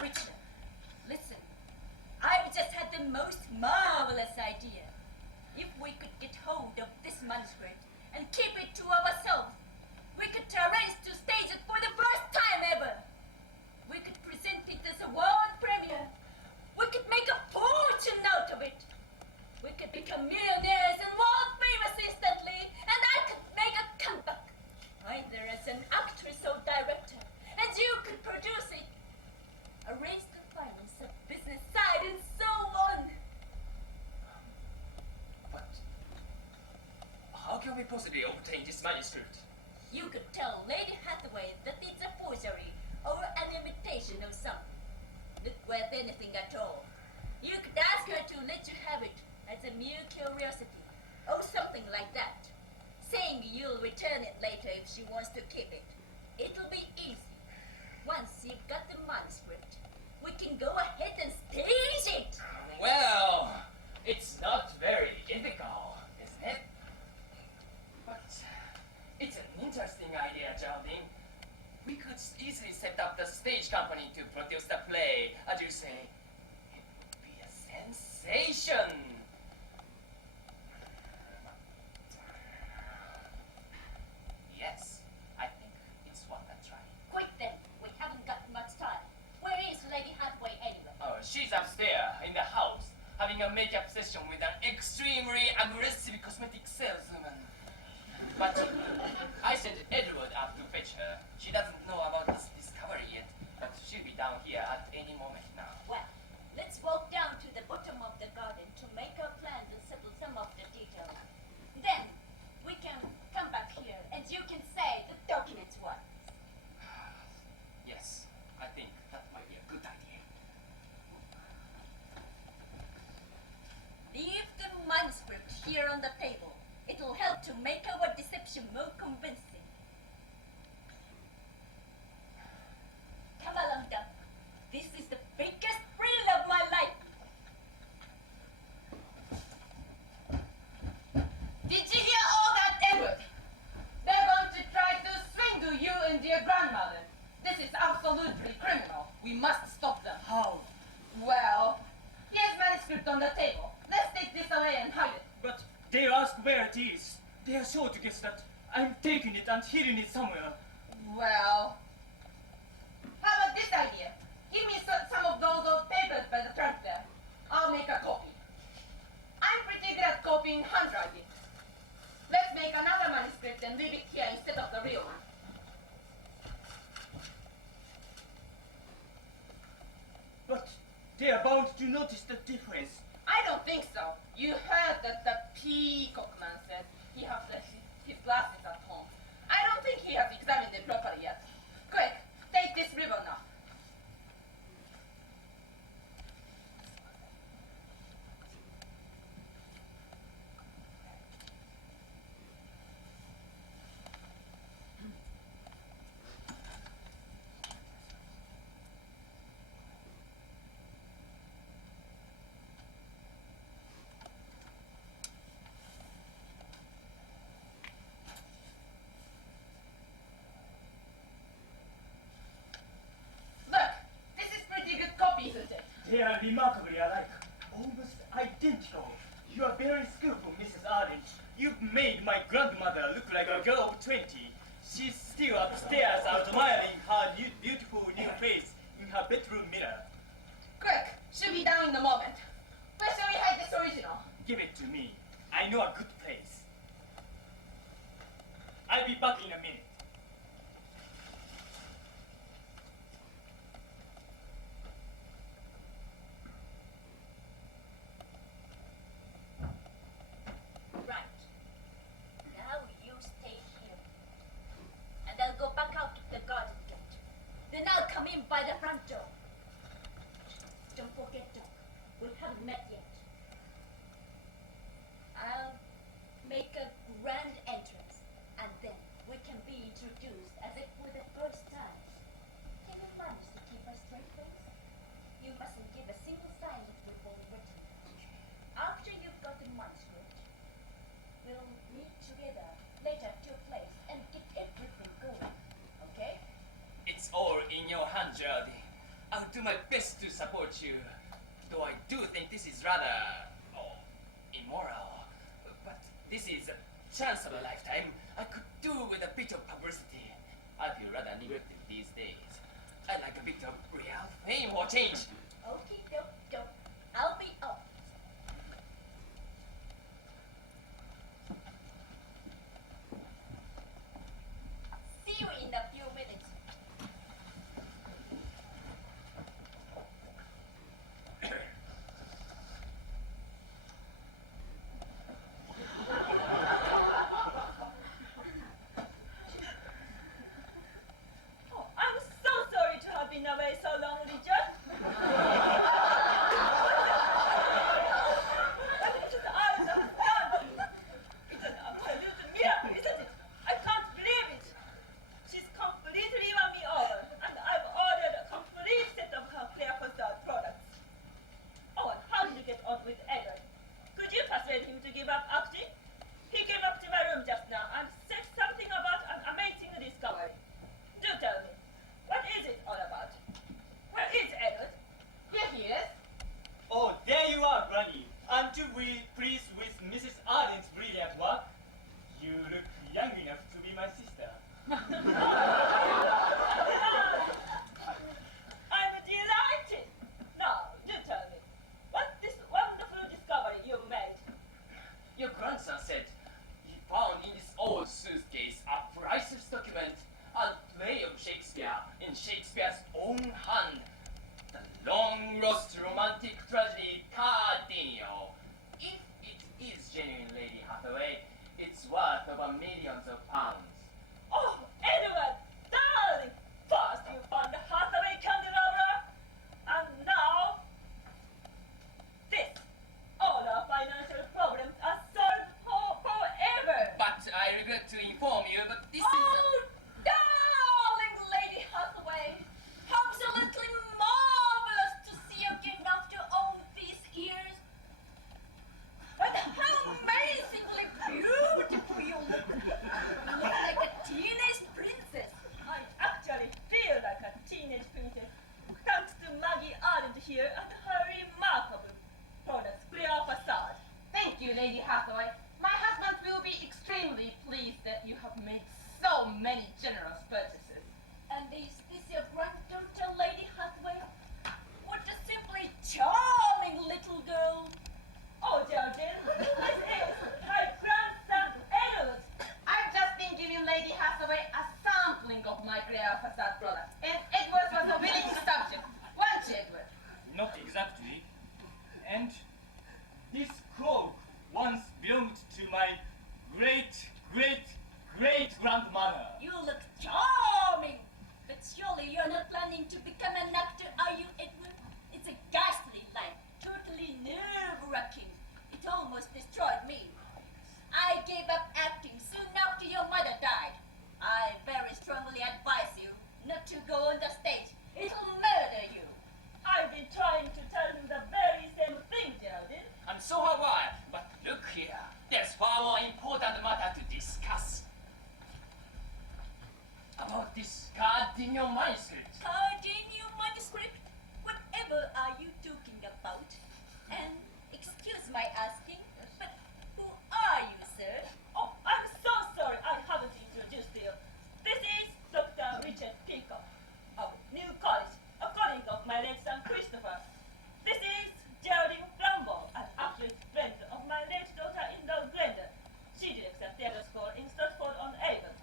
Richard, listen. I've just had the most marvelous idea. If we could get hold of this manuscript and keep it to ourselves, we could arrange to stage it for the first time ever. We could present it as a world premiere. We could make a fortune out of it. We could become millionaires and world famous instantly, and I could make a comeback, either as an actress or director, and you could produce it. Arrange the finance of business side and so on. But how can we possibly obtain this manuscript? You could tell Lady Hathaway that it's a forgery or an imitation of something. Not worth anything at all. You could ask her to let you have it as a mere curiosity or something like that, saying you'll return it later if she wants to keep it. It'll be easy. Once you've got the manuscript, we can go ahead and stage it. Well, it's not very ethical, isn't it? But it's an interesting idea, Geraldine. We could easily set up the stage company to produce the play. As you say, it would be a sensation. Yes, I think it's worth a try. Quick then, we haven't got much time. Where is Lady Hathaway anyway? Oh, she's upstairs in the house, having a makeup session with an extremely aggressive cosmetic saleswoman. But I sent Edward up to fetch her. She doesn't know about this discovery yet, but she'll be down here at any moment now. Well, let's walk down to the bottom of the garden to make our plans and settle some of the details. Then, we can come back here and you can say the documents once. Yes, I think that might be a good idea. Leave the manuscript here on the table. It'll help to make our deception more convincing. Come along, Duck. This is the biggest thrill of my life. Did you hear all that, Edward? They're going to try to swindle you and your grandmother. This is absolutely criminal. We must stop them. How? Well, here's manuscript on the table. Let's take this away and hide it. But they ask where it is. They are sure to guess that I'm taking it and hiding it somewhere. Well, how about this idea? Give me some of those old papers by the trunk there. I'll make a copy. I'm pretty good at copying handwriting. Let's make another manuscript and leave it here instead of the real one. But they are bound to notice the difference. I don't think so. You heard that the peacock man said he has his glasses at home. I don't think he has examined it properly yet. Quick, take this ribbon now. They are remarkably alike, almost identical. You are very skillful, Mrs. Ardent. You've made my grandmother look like a girl of 20. She's still upstairs admiring her beautiful new face in her bedroom mirror. Quick, she'll be down in a moment. Where shall we hide this original? Give it to me. I know a good place. I'll be back in a minute. Right. Now you stay here. And I'll go back out the garden gate. Then I'll come in by the front door. Don't forget, Doc. We haven't met yet. I'll make a grand entrance, and then we can be introduced as if for the first time. Can you manage to keep a straight face? You mustn't give a single sign that we've all written. After you've got the manuscript, we'll meet together later at your place and get everything going. Okay? It's all in your hands, Geraldine. I'll do my best to support you. Though I do think this is rather immoral. But this is a chance of a lifetime. I could do with a bit of publicity. I feel rather neglected these days. I'd like a bit of real fame or change. Okay, don't. I'll be up. See you in a few minutes. Oh, I'm so sorry to have been away so long, Richard. It's unbelievable. It's an absolute miracle, isn't it? I can't believe it. She's completely won me over, and I've ordered a complete set of her Clear Facade products. Oh, and how did you get on with Edward? Could you persuade him to give up acting? He came up to my room just now and said something about an amazing discovery. Do tell me, what is it all about? Where is Edward? Here he is. Oh, there you are, Granny. Aren't you really pleased with Mrs. Ardent's brilliant work? You look young enough to be my sister. I'm delighted. Now, do tell me, what's this wonderful discovery you've made? Your grandson said he found in this old suitcase a priceless document, a play of Shakespeare in Shakespeare's own hand. The long-lost romantic tragedy Cardenio. If it is genuine, Lady Hathaway, it's worth over millions of pounds. Oh, Edward, darling! First you found the Hathaway candelabra, and now this. All our financial problems are solved forever. But I regret to inform you, but this is... Oh, darling Lady Hathaway! How absolutely marvelous to see you get enough to own these ears. And how amazingly beautiful you look. You look like a teenage princess. I actually feel like a teenage princess, thanks to Maggie Arnold here and her remarkable products, Clear Facade. Thank you, Lady Hathaway. My husband will be extremely pleased that you have made so many generous purchases. And is this your granddaughter, Lady Hathaway? What a simply charming little girl. Oh, Geraldine, this is my grandson Edward. I've just been giving Lady Hathaway a sampling of my Clear Facade products, and Edward was a willing subject. Weren't you, Edward? Not exactly. And this cloak once belonged to my great-great-great-grandmother. You look charming. But surely you're not planning to become an actor, are you, Edward? It's a ghastly life, totally nerve-wracking. It almost destroyed me. I gave up acting soon after your mother died. I very strongly advise you not to go on the stage. It'll murder you. I've been trying to tell him the very same thing, Geraldine. And so have I. But look here, there's far more important matter to discuss. About this Cardenio manuscript. Cardenio manuscript? Whatever are you talking my asking. But who are you, sir? Oh, I'm so sorry I haven't introduced you. This is Dr. Richard Peacock of New College, a colleague of my late son Christopher. This is Geraldine Flambeau, an actress friend of my late daughter-in-law Glenda. She directs a theatre school in Stratford-on-Avon.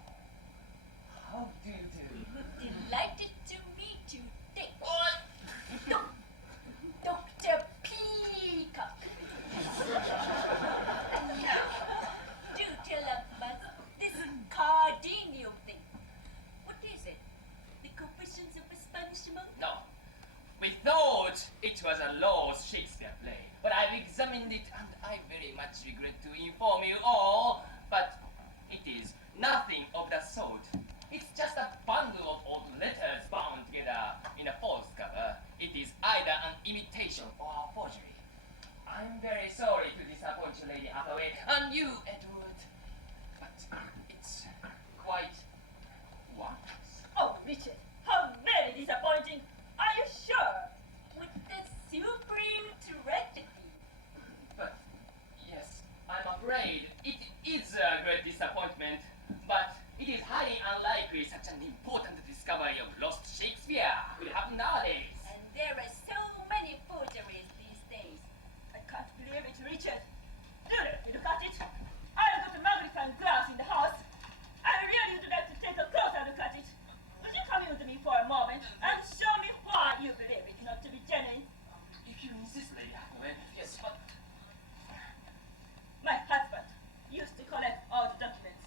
How do you do? Delighted to meet you, Dick. Dr. Peacock. And now, do tell us about this Cardenio thing. What is it? The confessions of a Spanish monk? No. We thought it was a lost Shakespeare play, but I've examined it and I very much regret to inform you all, but it is nothing of the sort. It's just a bundle of old letters bound together in a false cover. It is either an imitation or a forgery. I'm very sorry to disappoint you, Lady Hathaway, and you, Edward, but it's quite wondrous. Oh, Richard, how very disappointing. Are you sure? With the supreme tragedy. But, yes, I'm afraid it is a great disappointment, but it is highly unlikely such an important discovery of lost Shakespeare will happen nowadays. And there are so many forgeries these days. I can't believe it, Richard. Do let me look at it. I've got a magnifying glass in the house. I really would like to take a closer look at it. Would you come in with me for a moment and show me why you believe it not to be genuine? If you insist, Lady Hathaway, yes, but My husband used to collect old documents.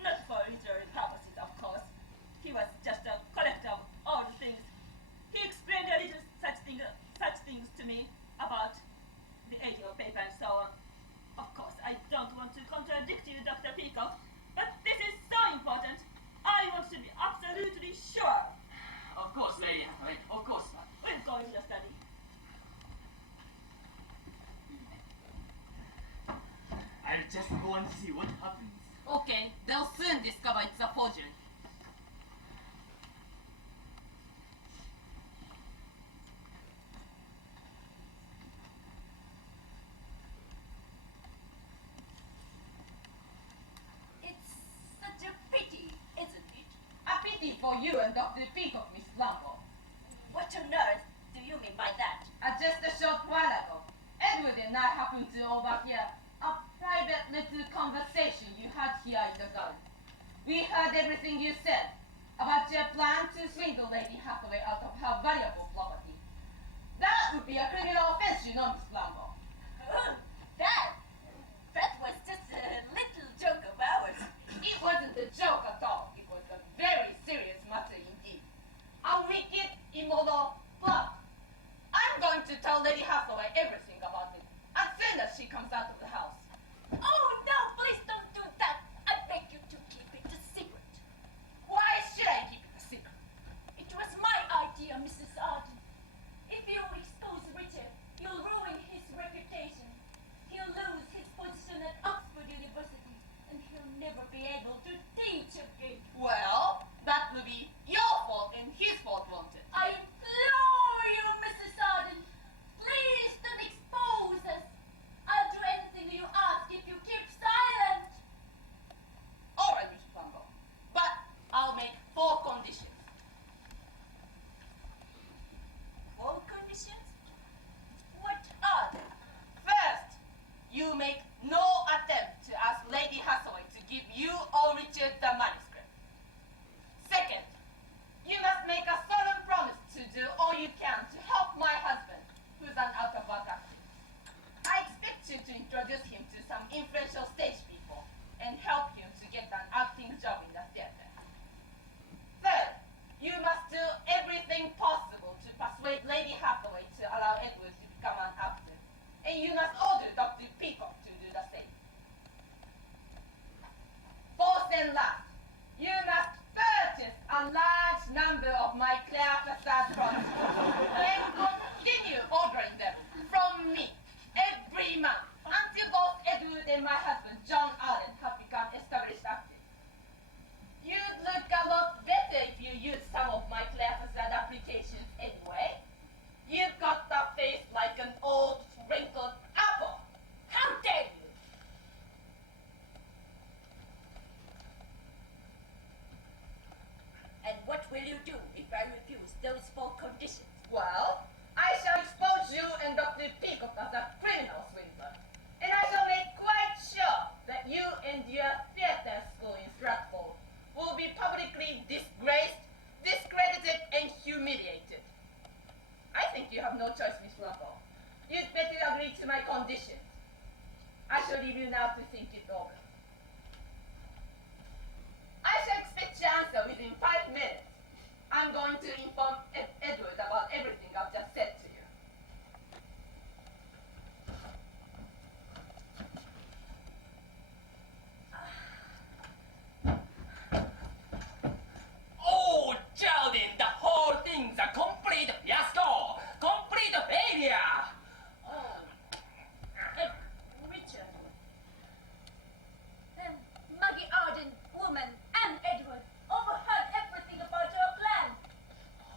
Not for literary purposes, of course. He was just a collector of old things. He explained a little such things to me about the age of paper and so on. Of course, I don't want to contradict you, Dr. Peacock, but this is so important. I want to be absolutely sure. of course, Lady Hathaway, of course, but We'll go in your study. I'll just go and see what happens. Okay, they'll soon discover it's a forgery. It's such a pity, isn't it? A pity for you and Dr. Peacock, Miss Flambeau. What on earth do you mean by that? Just a short while ago, Edward and I happened to overhear a private little conversation you had here in the garden. We heard everything you said about your plan to swindle Lady Hathaway out of her valuable property. That would be a criminal offense, you know, Miss Flambeau. That was just a little joke of ours. It wasn't a joke at all. It was a very serious matter indeed. A wicked, immoral plot. I'm going to tell Lady Hathaway everything about it as soon as she comes out of the house. Oh no, please don't do that. I beg you to keep it a secret. Why should I keep it a secret? It was my idea, Mrs. Arden. If you expose Richard, you'll ruin his reputation. He'll lose his position at Oxford University, and he'll never be able to teach again. Well, that will be your fault and his fault, won't it? I implore you, Mrs. Arden, please don't expose us. I'll do anything you ask if you keep silent. All right, Mr. Flambeau. But I'll make 4 conditions. 4 conditions? What are they? First, you make no attempt to ask Lady Hathaway to give you or Richard the manuscript. you do if I refuse those 4 conditions? Well, I shall expose you and Dr. Peacock as a criminal swindler. And I shall make quite sure that you and your theater school in Stratford will be publicly disgraced, discredited, and humiliated. I think you have no choice, Miss Flapo. You'd better agree to my conditions. I shall leave you now to think it over. I shall expect your answer within 5 minutes. I'm going to inform Edward about everything I've just said to you. Oh, Geraldine, the whole thing's a complete fiasco! Complete failure! Oh, Richard. Maggie Arden, woman, and Edward overheard everything about your plan.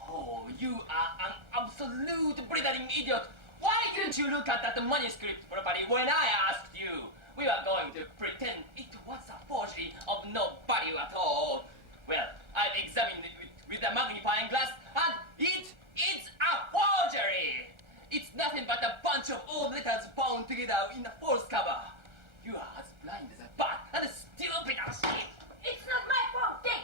Oh, you are an absolute blithering idiot! Why didn't you look at that manuscript properly when I asked you? We were going to pretend it was a forgery of no value at all. Well, I've examined it with a magnifying glass, and it is a forgery! It's nothing but a bunch of old letters bound together in a false cover. You are as blind as a bat and stupid as shit! It's not my fault, Dick.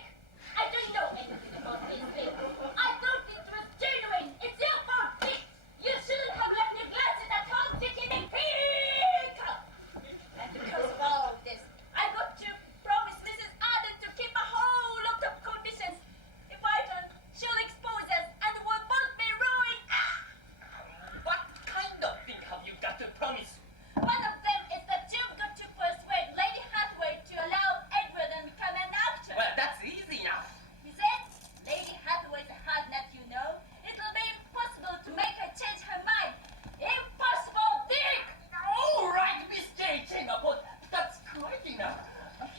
I don't know anything about this thing. I thought it was genuine. It's your fault, Dick. You shouldn't have left your glasses at home, Dickie McPeak. And because of all this, I got to promise Mrs. Arden to keep a whole lot of conditions. If I don't, she'll expose us and we'll both be ruined. What kind of thing have you got to promise? One of them is that you've got to persuade Lady Hathaway to allow Edward and become an actor. Well, that's easy enough. He said, Lady Hathaway's a hard nut, you know. It'll be impossible to make her change her mind. Impossible, Dick! All right, Mr. Chingapot, that's quite enough.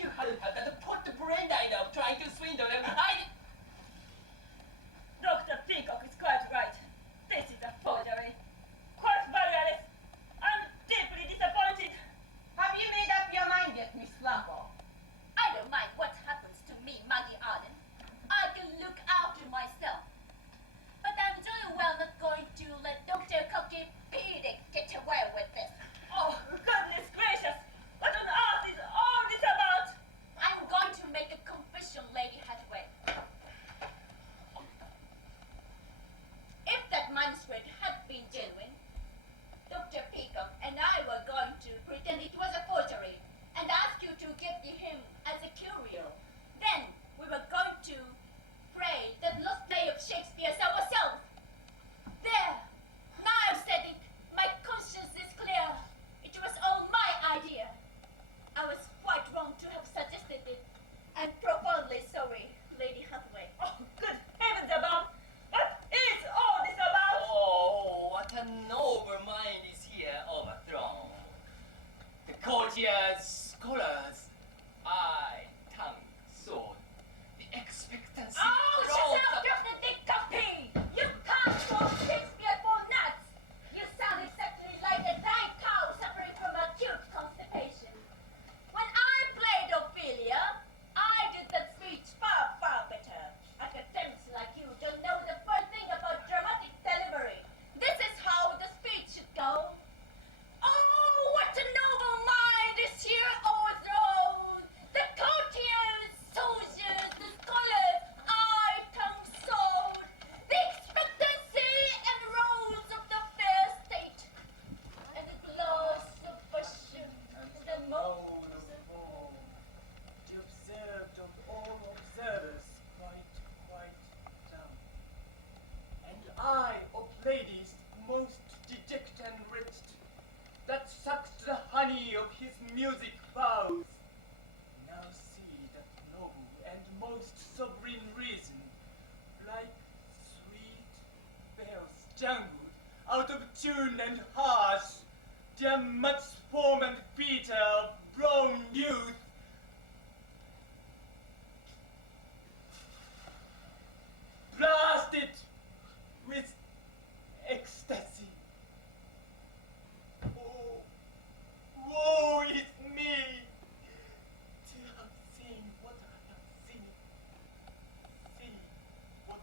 You hadn't had that put the brain I know trying to swindle them. Dr. Peacock is quite right. This is a forgery. Quite valueless. I'm deeply disappointed. Have you made up your mind yet, Miss Flapo? I don't mind what happens to me, Maggie Arden. I can look after myself. But I'm doing well not going to let Dr. Cocky Pedic get away with this. Oh, goodness gracious! What on earth is all this about? I'm going to make a confession, Lady Hathaway. If that manuscript had been genuine, Dr. Peacock and I were going to pretend it was a forgery and ask you to give to him as a curio. Then we were going to pray that lost play of Shakespeare's ourselves. There! Now I've said it. My conscience is clear. It was all my idea. I was quite wrong to have suggested it. I'm profoundly sorry, Lady Hathaway. Oh, good heavens above! What is all this about? Oh, what a noble mind is here overthrown. The courtiers, scholars, eye, tongue, sword, the expectancy Oh, grows shut up, up. Dr. Dick Coffey! You can't quote Shakespeare for nuts! You sound exactly like a dying cow suffering from acute constipation. When I played Ophelia, I did that speech far, far better. Academics like you don't know the first thing about dramatic delivery. This is how the speech should go. Oh, what a noble mind is here overthrown! The courtiers, soldiers, the scholars, eye, tongue, sword, the expectancy and rules of the fair state, and the gloss of fashion, and the modes of war. The observed of all observers quite dumb. And I of ladies most dejected and wretched, that sucked the honey of his music vows. Now see that noble and most sovereign reason, like sweet bells jangled, out of tune and harsh, their much form and feature of brown youth, blasted with ecstasy. Oh, woe is me to have seen what I have seen. See what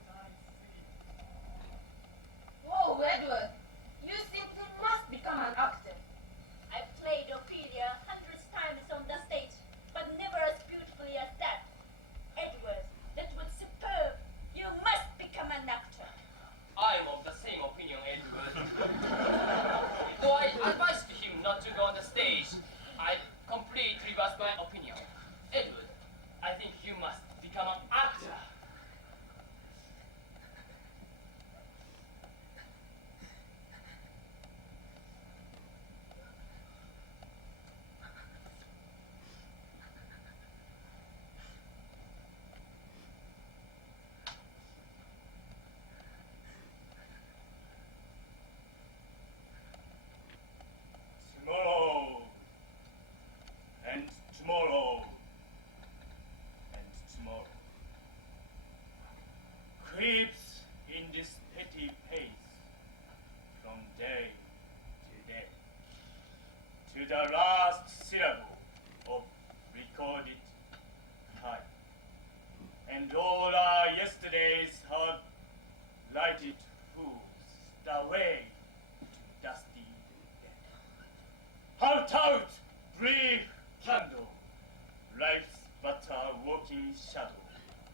in shadow,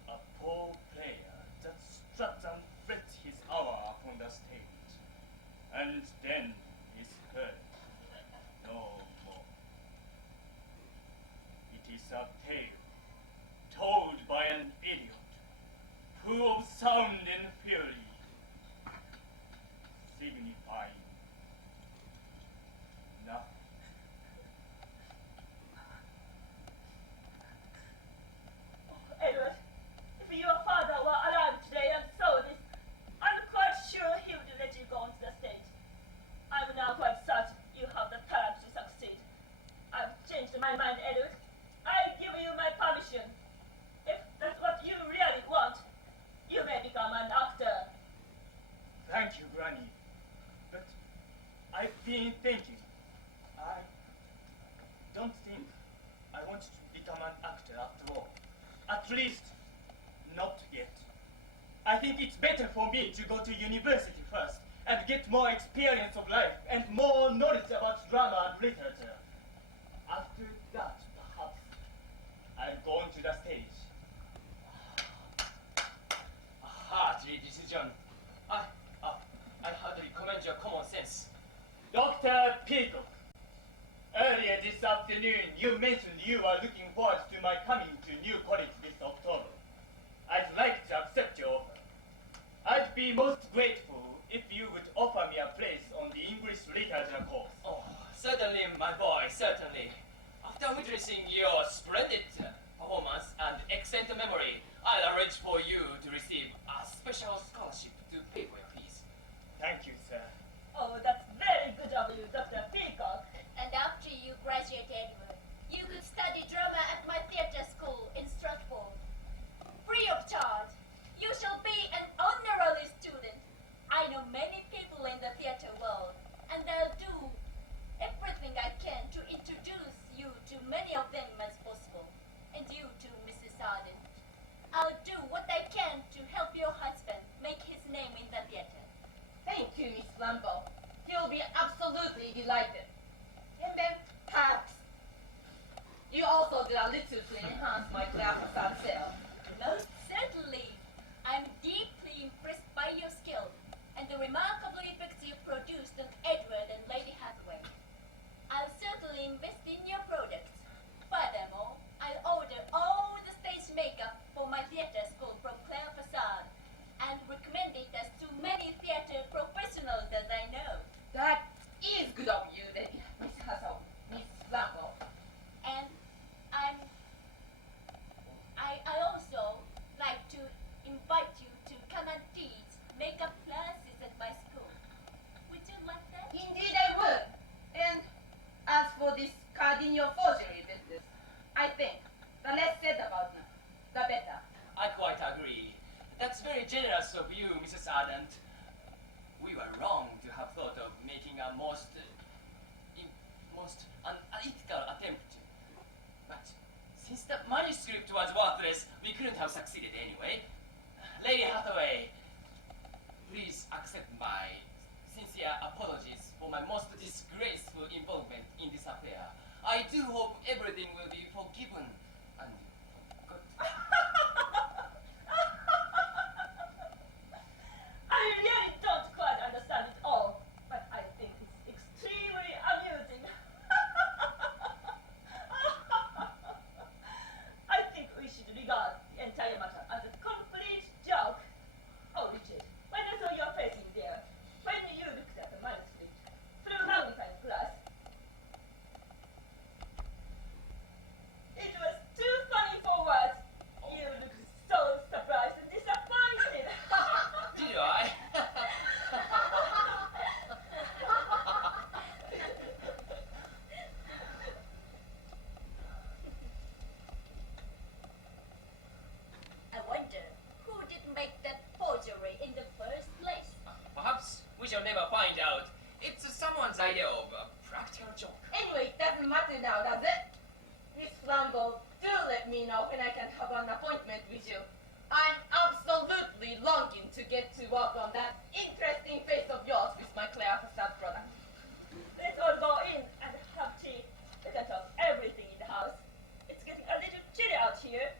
a poor player that struts and frets his hour upon the stage, and then is heard no more. It is a tale told by an idiot, full of sound and fury, signifying nothing. Edward, if your father were alive today and saw this, I'm quite sure he would let you go onto the stage. I'm now quite certain you have the talent to succeed. I've changed my mind, Edward. I give you my permission. If that's what you really want, you may become an actor. Thank you, Granny. But I've been thinking. I don't think I want to become an actor after all. At least, not yet. I think it's better for me to go to university first and get more experience of life and more knowledge about drama and literature. After that, perhaps, I'll go on to the stage. A hearty decision. I heartily commend your common sense. Dr. Peacock, earlier this afternoon you mentioned you are looking forward to my coming to New College this October. I'd like to accept your offer. I'd be most grateful if you would offer me a place on the English literature course. Oh, certainly, my boy, certainly. After witnessing your splendid performance and excellent memory, I'll arrange for you to receive a special scholarship to pay for your fees. Thank you, sir. Oh, that's very good of you, Dr. Peacock. And after you graduate, Edward, you could study drama at my theater school in Stratford. Free of charge. You shall be an honorary student. I know many people in the theater world, and I'll do everything I can to introduce you to many of them as possible. And you too, Mrs. Arden. I'll do what I can to help your husband make his name in the theater. Thank you, Miss Lambo. He'll be absolutely delighted. And then, perhaps, you also did a little to enhance my Claire Facade sale. Most certainly. I'm deeply impressed by your skill and the remarkable effects you produced on Edward and Lady Hathaway. I'll certainly invest in your products. Furthermore, I'll order all the stage makeup for my theater school from Claire Facade and recommend it as to many theater professionals that I know. That is good of you, Lady Miss Hassel, Miss Lambo. And I also like to invite you to come and teach makeup classes at my school. Would you like that? Indeed I would. And as for this Cardenio forgery business, I think the less said about it, the better. I quite agree. That's very generous of you, Mrs. Ardent. We were wrong to have thought of making a most unethical attempt. But since the manuscript was worthless, we couldn't have succeeded anyway. Lady Hathaway, please accept my sincere apologies for my most disgraceful involvement in this affair. I do hope everything will be forgiven and forgotten. I really don't quite understand it all, but I think it's extremely amusing. I think we should regard the entire matter as a complete joke. Oh, Richard, when I saw your face in there, when you looked at the manuscript through magnifying glass, it was too funny for words. You looked so surprised and disappointed. Did I? I wonder who did make that forgery in the first place. Perhaps we shall never find out. It's someone's idea of a practical joke. Anyway, it doesn't matter now, does it? Miss Lambo, do let me know when I can have an appointment with you. I'm absolutely longing to get to work on that interesting face of yours with my Claire Facade product. Let's all go in and have tea. We can talk everything in the house. It's getting a little chilly out here.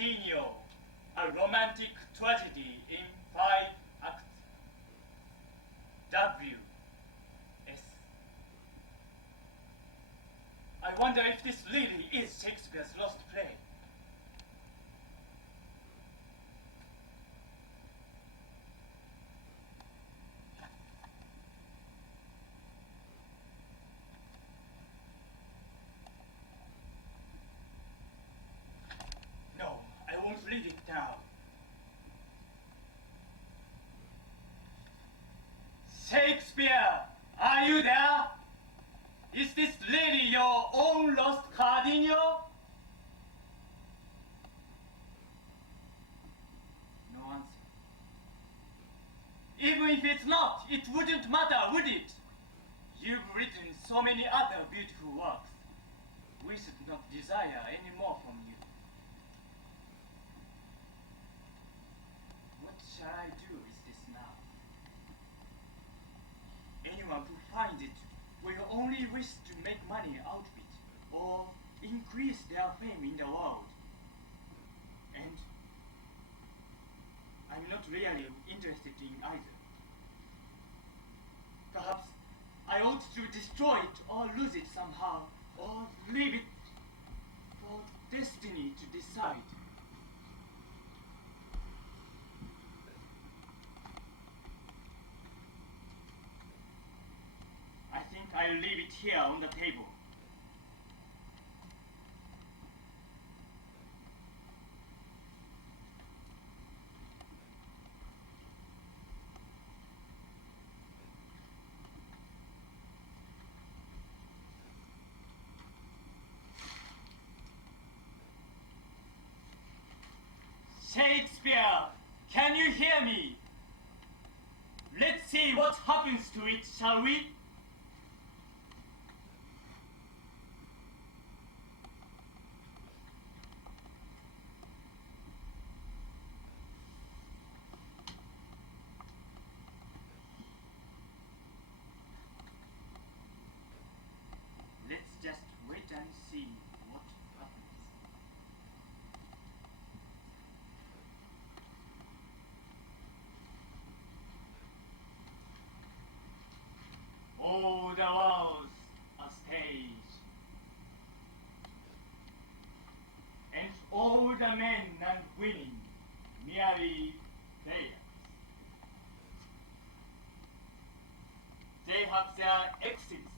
Cardenio, a romantic tragedy in 5 acts. W. S. I wonder if this really is Shakespeare's lost play. No, I won't read it now. Shakespeare, are you there? Is this really your own lost Cardenio? No answer. Even if it's not, it wouldn't matter, would it? You've written so many other beautiful works. We should not desire any more from you. What shall I do with this now? Anyone who finds it will only wish to make money out of it, or increase their fame in the world. And I'm not really interested in either. Perhaps I ought to destroy it or lose it somehow, or leave it for destiny to decide. I think I'll leave it here on the table. Shakespeare, can you hear me? Let's see what happens to it, shall we? Let's just wait and see what happens. All the world's a stage, and all the men and women merely players. They have their exits